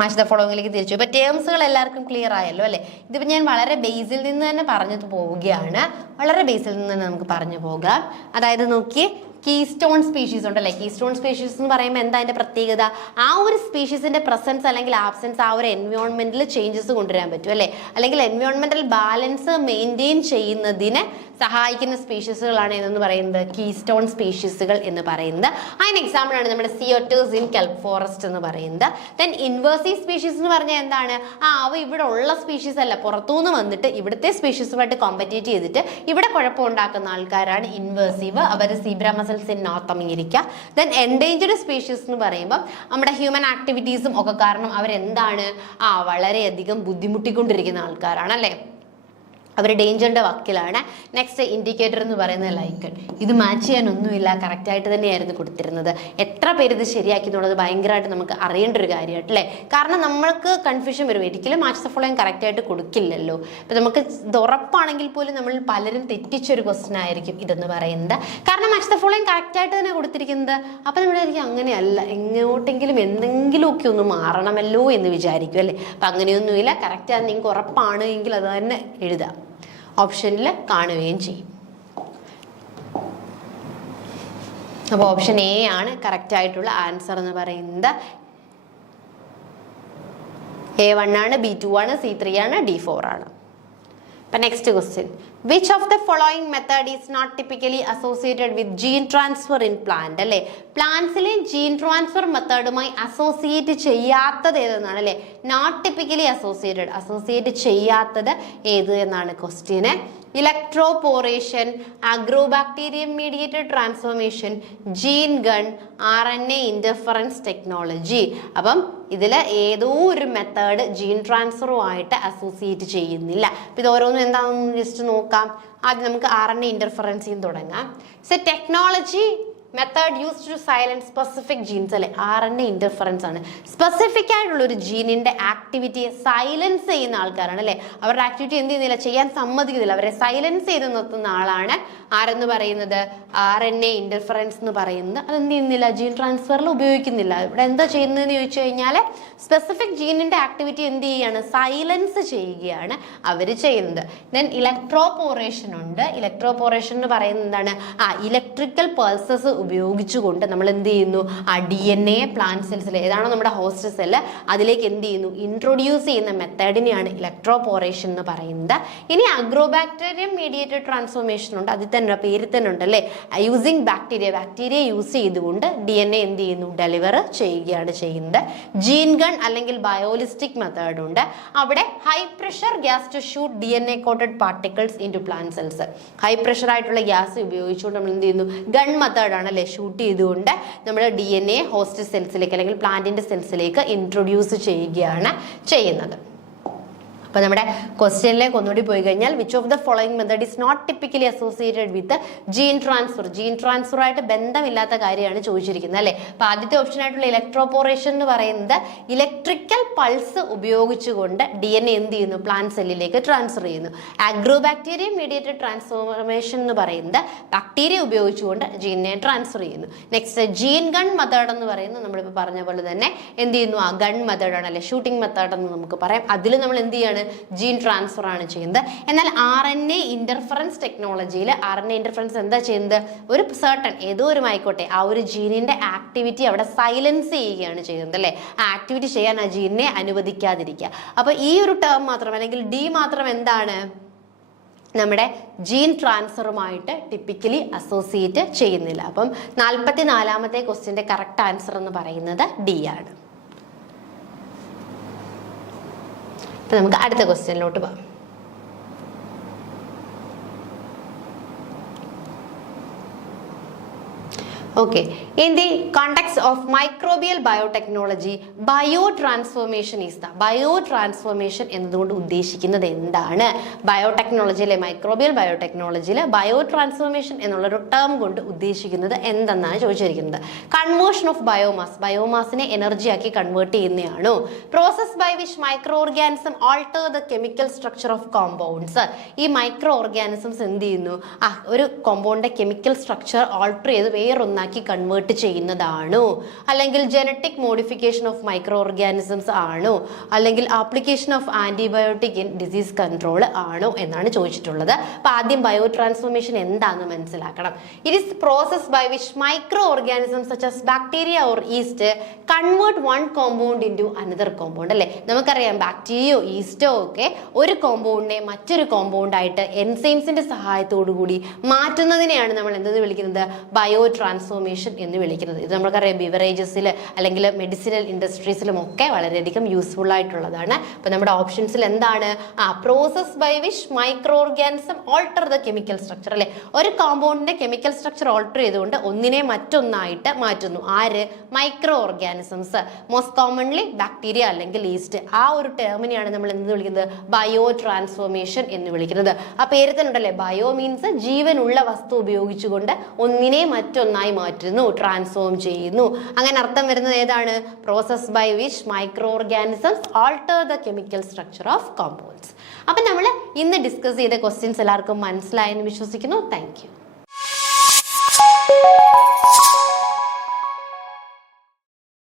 മാച്ച് ദ ഫോളോയിങ്ങിലേക്ക് തിരിച്ചു. ഇപ്പൊ ടേംസുകൾ എല്ലാവർക്കും ക്ലിയർ ആയല്ലോ അല്ലെ. ഇതിപ്പോൾ ഞാൻ വളരെ ബേസിൽ നിന്ന് തന്നെ പറഞ്ഞു പോവുകയാണ്. വളരെ ബേസിൽ നിന്ന് തന്നെ നമുക്ക് പറഞ്ഞു പോകാം. അതായത് നോക്കി, കീസ്റ്റോൺ സ്പീഷീസ് ഉണ്ടല്ലേ. കീസ്റ്റോൺ സ്പീഷീസ് എന്ന് പറയുമ്പോൾ എന്താ അതിന്റെ പ്രത്യേകത, ആ ഒരു സ്പീഷീസിന്റെ പ്രസൻസ് അല്ലെങ്കിൽ ആബ്സെൻസ് ആ ഒരു എൻവയോൺമെന്റിൽ ചേഞ്ചസ് കൊണ്ടുവരാൻ പറ്റും അല്ലെ. അല്ലെങ്കിൽ എൻവയോൺമെന്റൽ ബാലൻസ് മെയിൻറ്റെയിൻ ചെയ്യുന്നതിന് സഹായിക്കുന്ന സ്പീഷീസുകളാണ് എന്ന് പറയുന്നത് കീസ്റ്റോൺ സ്പീഷീസുകൾ എന്ന് പറയുന്നത്. അതിന് എക്സാമ്പിൾ ആണ് നമ്മുടെ CO2s ഇൻ കെൽപ് ഫോറസ്റ്റ് എന്ന് പറയുന്നത്. ദെൻ ഇൻവേസീവ് സ്പീഷീസ് എന്ന് പറഞ്ഞാൽ എന്താണ്? അവ ഇവിടെ ഉള്ള സ്പീഷീസ് അല്ല, പുറത്തുനിന്ന് വന്നിട്ട് ഇവിടുത്തെ സ്പീഷീസുമായിട്ട് കോമ്പറ്റീറ്റ് ചെയ്തിട്ട് ഇവിടെ കുഴപ്പമുണ്ടാക്കുന്ന ആൾക്കാരാണ് ഇൻവേസീവ്. അവർ zebra mussels in North America. Then endangered species എന്ന് പറയുമ്പോൾ നമ്മുടെ ഹ്യൂമൻ ആക്ടിവിറ്റീസും ഒക്കെ കാരണം അവരെന്താണ് വളരെയധികം ബുദ്ധിമുട്ടിക്കൊണ്ടിരിക്കുന്ന ആൾക്കാരാണ് അല്ലേ, അവർ ഡേഞ്ചറിൻ്റെ വക്കിലാണ്. നെക്സ്റ്റ് ഇൻഡിക്കേറ്റർ എന്ന് പറയുന്നത് ലൈക്കൺ. ഇത് മാച്ച് ചെയ്യാനൊന്നുമില്ല, കറക്റ്റായിട്ട് തന്നെയായിരുന്നു കൊടുത്തിരുന്നത്. എത്ര പേര് ഇത് ശരിയാക്കി എന്നുള്ളത് ഭയങ്കരമായിട്ട് നമുക്ക് അറിയേണ്ട ഒരു കാര്യമായിട്ട് അല്ലേ. കാരണം നമ്മൾക്ക് കൺഫ്യൂഷൻ വരും, ഒരിക്കലും മാച്ച് ദ ഫോളോയിങ് കറക്റ്റായിട്ട് കൊടുക്കില്ലല്ലോ. അപ്പം നമുക്ക് ഇത് ഉറപ്പാണെങ്കിൽ പോലും നമ്മൾ പലരും തെറ്റിച്ചൊരു ക്വസ്റ്റ്യൻ ആയിരിക്കും ഇതെന്ന് പറയുന്നത്. കാരണം മാച്ച് ദ ഫോളോയിങ് കറക്റ്റായിട്ട് തന്നെ കൊടുത്തിരിക്കുന്നത്. അപ്പം നമ്മളായിരിക്കും അങ്ങനെയല്ല, എങ്ങോട്ടെങ്കിലും എന്തെങ്കിലുമൊക്കെ ഒന്ന് മാറണമല്ലോ എന്ന് വിചാരിക്കും അല്ലേ. അപ്പം അങ്ങനെയൊന്നുമില്ല, കറക്റ്റാണ് നിങ്ങൾക്ക് ഉറപ്പാണ് എങ്കിൽ അത് തന്നെ എഴുതാം, ഓപ്ഷനിൽ കാണുകയും ചെയ്യും. അപ്പോൾ ഓപ്ഷൻ എ ആണ് കറക്റ്റ് ആയിട്ടുള്ള ആൻസർ എന്ന് പറയുന്നത്. A1 ആണ്, B2 ആണ്, C3 ആണ്, D4 ആണ്. അപ്പം next question, which of the following method is not typically associated with gene transfer in plant അല്ലേ. പ്ലാന്റ്സിലെ ജീൻ ട്രാൻസ്ഫർ മെത്തേഡുമായി അസോസിയേറ്റ് ചെയ്യാത്തത് ഏതെന്നാണ് അല്ലേ. നോട്ട് ടിപ്പിക്കലി അസോസിയേറ്റ് ചെയ്യാത്തത് ഏത് എന്നാണ് ക്വസ്റ്റ്യന്. Electroporation, agrobacterium mediated transformation, gene gun, RNA interference technology. അപ്പം ഇതിൽ ഏതോ ഒരു മെത്തേഡ് ജീൻ ട്രാൻസ്ഫറുമായിട്ട് അസോസിയേറ്റ് ചെയ്യുന്നില്ല. അപ്പം ഇത് ഓരോന്നും എന്താണെന്ന് ജസ്റ്റ് നോക്കാം. ആദ്യം നമുക്ക് RNA ഇന്റർഫറൻസിൽ നിന്ന് തുടങ്ങാം. Technology method used to silence specific genes അല്ലെ. RNA ഇന്റർഫറൻസ് ആണ്, സ്പെസിഫിക് ആയിട്ടുള്ള ഒരു ജീനിന്റെ ആക്ടിവിറ്റിയെ സൈലൻസ് ചെയ്യുന്ന ആൾക്കാരാണ് അല്ലെ. അവരുടെ ആക്ടിവിറ്റി എന്ത് ചെയ്യുന്നില്ല, ചെയ്യാൻ സമ്മതിക്കുന്നില്ല, അവരെ സൈലൻസ് ചെയ്ത് നിർത്തുന്ന ആളാണ് ആരെന്ന് പറയുന്നത്, RNA ഇന്റർഫറൻസ് എന്ന് പറയുന്നത്. അതെന്ത് ചെയ്യുന്നില്ല, ജീൻ ട്രാൻസ്ഫറിൽ ഉപയോഗിക്കുന്നില്ല. ഇവിടെ എന്താ ചെയ്യുന്നതെന്ന് ചോദിച്ചു കഴിഞ്ഞാൽ സ്പെസിഫിക് ജീനിന്റെ ആക്ടിവിറ്റി എന്ത് ചെയ്യുകയാണ്, സൈലൻസ് ചെയ്യുകയാണ് അവർ ചെയ്യുന്നത്. ദെൻ ഇലക്ട്രോപോറേഷൻ ഉണ്ട്. ഇലക്ട്രോപോറേഷൻ എന്ന് പറയുന്നത് എന്താണ്, ഇലക്ട്രിക്കൽ പൾസസ് ഉപയോഗിച്ചുകൊണ്ട് നമ്മൾ എന്ത് ചെയ്യുന്നു, DNA പ്ലാന്റ് സെൽസിൽ ഏതാണോ നമ്മുടെ ഹോസ്റ്റ് സെല്ല് അതിലേക്ക് എന്ത് ചെയ്യുന്നു, ഇൻട്രൊഡ്യൂസ് ചെയ്യുന്ന മെത്തേഡിനെയാണ് ഇലക്ട്രോപോറേഷൻ എന്ന് പറയുന്നത്. ഇനി അഗ്രോബാക്ടീരിയം മീഡിയേറ്റഡ് ട്രാൻസ്ഫോർമേഷൻ ഉണ്ട്. അതിൽ തന്നെ പേരിൽ തന്നെ ഉണ്ട് അല്ലേ, യൂസിങ് ബാക്ടീരിയ യൂസ് ചെയ്തുകൊണ്ട് DNA എന്ത് ചെയ്യുന്നു, ഡെലിവർ ചെയ്യുകയാണ് ചെയ്യുന്നത്. ജീൻ ഗൺ അല്ലെങ്കിൽ ബയോളിസ്റ്റിക് മെത്തേഡ് ഉണ്ട്. അവിടെ high pressure gas to shoot DNA coated particles into plant cells. High pressure ആയിട്ടുള്ള ഗ്യാസ് ഉപയോഗിച്ചുകൊണ്ട് നമ്മൾ എന്ത് ചെയ്യുന്നു, ഗൺ മെത്തേഡാണ് അല്ലെ, ഷൂട്ട് ചെയ്തുകൊണ്ട് നമ്മൾ DNA ഹോസ്റ്റ് സെൽസിലേക്ക് അല്ലെങ്കിൽ പ്ലാന്റിന്റെ സെൽസിലേക്ക് ഇൻട്രൊഡ്യൂസ് ചെയ്യുകയാണ് ചെയ്യുന്നത്. അപ്പോൾ നമ്മുടെ ക്വസ്റ്റ്യനിലേക്ക് ഒന്നുകൂടി പോയി കഴിഞ്ഞാൽ which of the following method is not typically associated with gene transfer. Gene ട്രാൻസ്ഫറുമായിട്ട് ബന്ധമില്ലാത്ത കാര്യമാണ് ചോദിച്ചിരിക്കുന്നത് അല്ലേ. അപ്പോൾ ആദ്യത്തെ ഓപ്ഷൻ ആയിട്ടുള്ള ഇലക്ട്രോപോറേഷൻ എന്ന് പറയുന്നത് ഇലക്ട്രിക്കൽ പൾസ് ഉപയോഗിച്ചുകൊണ്ട് DNA എന്ത് ചെയ്യുന്നു, പ്ലാന്റ് സെല്ലിലേക്ക് ട്രാൻസ്ഫർ ചെയ്യുന്നു. അഗ്രോബാക്ടീരിയം മീഡിയേറ്റഡ് ട്രാൻസ്ഫോർമേഷൻ എന്ന് പറയുന്നത് ബാക്ടീരിയ ഉപയോഗിച്ചുകൊണ്ട് ജീനിനെ ട്രാൻസ്ഫർ ചെയ്യുന്നു. നെക്സ്റ്റ് ജീൻ ഗൺ മെത്തേഡ് എന്ന് പറയുന്നത് നമ്മളിപ്പോൾ പറഞ്ഞ പോലെ തന്നെ എന്ത് ചെയ്യുന്നു, ഗൺ മെത്തേഡാണ് അല്ലെ, ഷൂട്ടിംഗ് മെത്തേഡ് എന്ന് നമുക്ക് പറയാം. അതിൽ നമ്മൾ എന്ത് ചെയ്യാണ്, ജീൻ ട്രാൻസ്ഫർ ആണ് ചെയ്യുന്നത്. എന്നാൽ RNA ഇന്റർഫറൻസ് ടെക്നോളജിയിൽ RNA ഇന്റർഫറൻസ് എന്താ ചെയ്യുന്നത്, ഒരു സർട്ടൺ ഏതോ ഒരു ആയിക്കോട്ടെ ആ ഒരു ജീനിന്റെ ആക്ടിവിറ്റി അവിടെ സൈലൻസ് ചെയ്യുകയാണ് ചെയ്യുന്നത് അല്ലേ. ആ ആക്ടിവിറ്റി ചെയ്യാൻ ആ ജീനിനെ അനുവദിക്കാതിരിക്കുക. അപ്പൊ ഈ ഒരു ടേം മാത്രം അല്ലെങ്കിൽ D മാത്രം എന്താണ്, നമ്മുടെ ജീൻ ട്രാൻസ്ഫറുമായിട്ട് ടിപ്പിക്കലി അസോസിയേറ്റ് ചെയ്യുന്നില്ല. അപ്പം 44ാമത്തെ ക്വസ്റ്റ്യന്റെ കറക്റ്റ് ആൻസർ എന്ന് പറയുന്നത് D ആണ്. അപ്പം നമുക്ക് അടുത്ത ക്വസ്റ്റ്യനിലോട്ട് പോകാം. Okay, in the context of microbial biotechnology, biotransformation is the biotransformation എന്നതുകൊണ്ട് ഉദ്ദേശിക്കുന്നത് എന്താണ്? ബയോടെക്നോളജിയിലെ മൈക്രോബിയൽ ബയോടെക്നോളജിയിലെ ബയോട്രാൻസ്ഫോർമേഷൻ എന്നുള്ളൊരു ടേം കൊണ്ട് ഉദ്ദേശിക്കുന്നത് എന്തെന്നാണ് ചോദിച്ചിരിക്കുന്നത്. കൺവേർഷൻ ഓഫ് ബയോമാസിനെ എനർജി ആക്കി കൺവേർട്ട് ചെയ്യുന്നതാണോ? Process by which microorganism alter the chemical structure of compounds. ഈ മൈക്രോ ഓർഗാനിസംസ് എന്ത് ചെയ്യുന്നു, ഒരു കോമ്പൗണ്ടിന്റെ കെമിക്കൽ സ്ട്രക്ചർ ആൾട്ടർ ചെയ്ത് വേറൊന്നാക്കി ആക്കി കൺവേർട്ട് ചെയ്യുന്നതാണോ, അല്ലെങ്കിൽ genetic modification of microorganisms ആണോ, അല്ലെങ്കിൽ application of antibiotic in disease control ആണോ എന്നാണ് ചോദിച്ചിട്ടുള്ളത്. അപ്പൊ ആദ്യം ബയോ ട്രാൻസ്ഫോർമേഷൻ എന്താണെന്ന് മനസ്സിലാക്കണം. It is process by which microorganisms such as bacteria or yeast convert one compound into another compound അല്ലെ. നമുക്കറിയാം ബാക്ടീരിയയോ ഈസ്റ്റോ ഒക്കെ ഒരു കോമ്പൗണ്ടിനെ മറ്റൊരു കോമ്പൗണ്ട് ആയിട്ട് എൻസൈംസിന്റെ സഹായത്തോടു കൂടി മാറ്റുന്നതിനെയാണ് നമ്മൾ എന്തെന്ന് വിളിക്കുന്നത്, ബയോ ട്രാൻസ്ഫോർമേഷൻ എന്ന് വിളിക്കുന്നത്. ഇത് നമുക്കറിയാം ബിവറേജസിൽ അല്ലെങ്കിൽ മെഡിസിനൽ ഇൻഡസ്ട്രീസിലും ഒക്കെ വളരെയധികം യൂസ്ഫുൾ ആയിട്ടുള്ളതാണ്. അപ്പൊ നമ്മുടെ ഓപ്ഷൻസിൽ എന്താണ്, process by which microorganism alter the chemical structure അല്ലെ. ഒരു കോമ്പൗണ്ടിന്റെ കെമിക്കൽ സ്ട്രക്ചർ ഓൾട്ടർ ചെയ്തുകൊണ്ട് ഒന്നിനെ മറ്റൊന്നായിട്ട് മാറ്റുന്നു. ആര്, micro organisms, most commonly bacteria അല്ലെങ്കിൽ ഈസ്റ്റ്. ആ ഒരു ടേമിനെയാണ് നമ്മൾ എന്ത് വിളിക്കുന്നത്, ബയോ ട്രാൻസ്ഫോർമേഷൻ എന്ന് വിളിക്കുന്നത്. ആ പേര് തന്നെ ഉണ്ടല്ലേ, ബയോ മീൻസ് ജീവനുള്ള വസ്തു ഉപയോഗിച്ചുകൊണ്ട് ഒന്നിനെ മറ്റൊന്നായി മാറ്റുന്നു, ട്രാൻസ്ഫോം ചെയ്യുന്നു. അങ്ങനെ അർത്ഥം വരുന്നത് ഏതാണ്, process by which microorganisms alter the chemical structure of compounds. അപ്പൊ നമ്മൾ ഇന്ന് ഡിസ്കസ് ചെയ്ത ക്വസ്റ്റ്യൻസ് എല്ലാവർക്കും മനസ്സിലായെന്ന് വിശ്വസിക്കുന്നു. Thank U.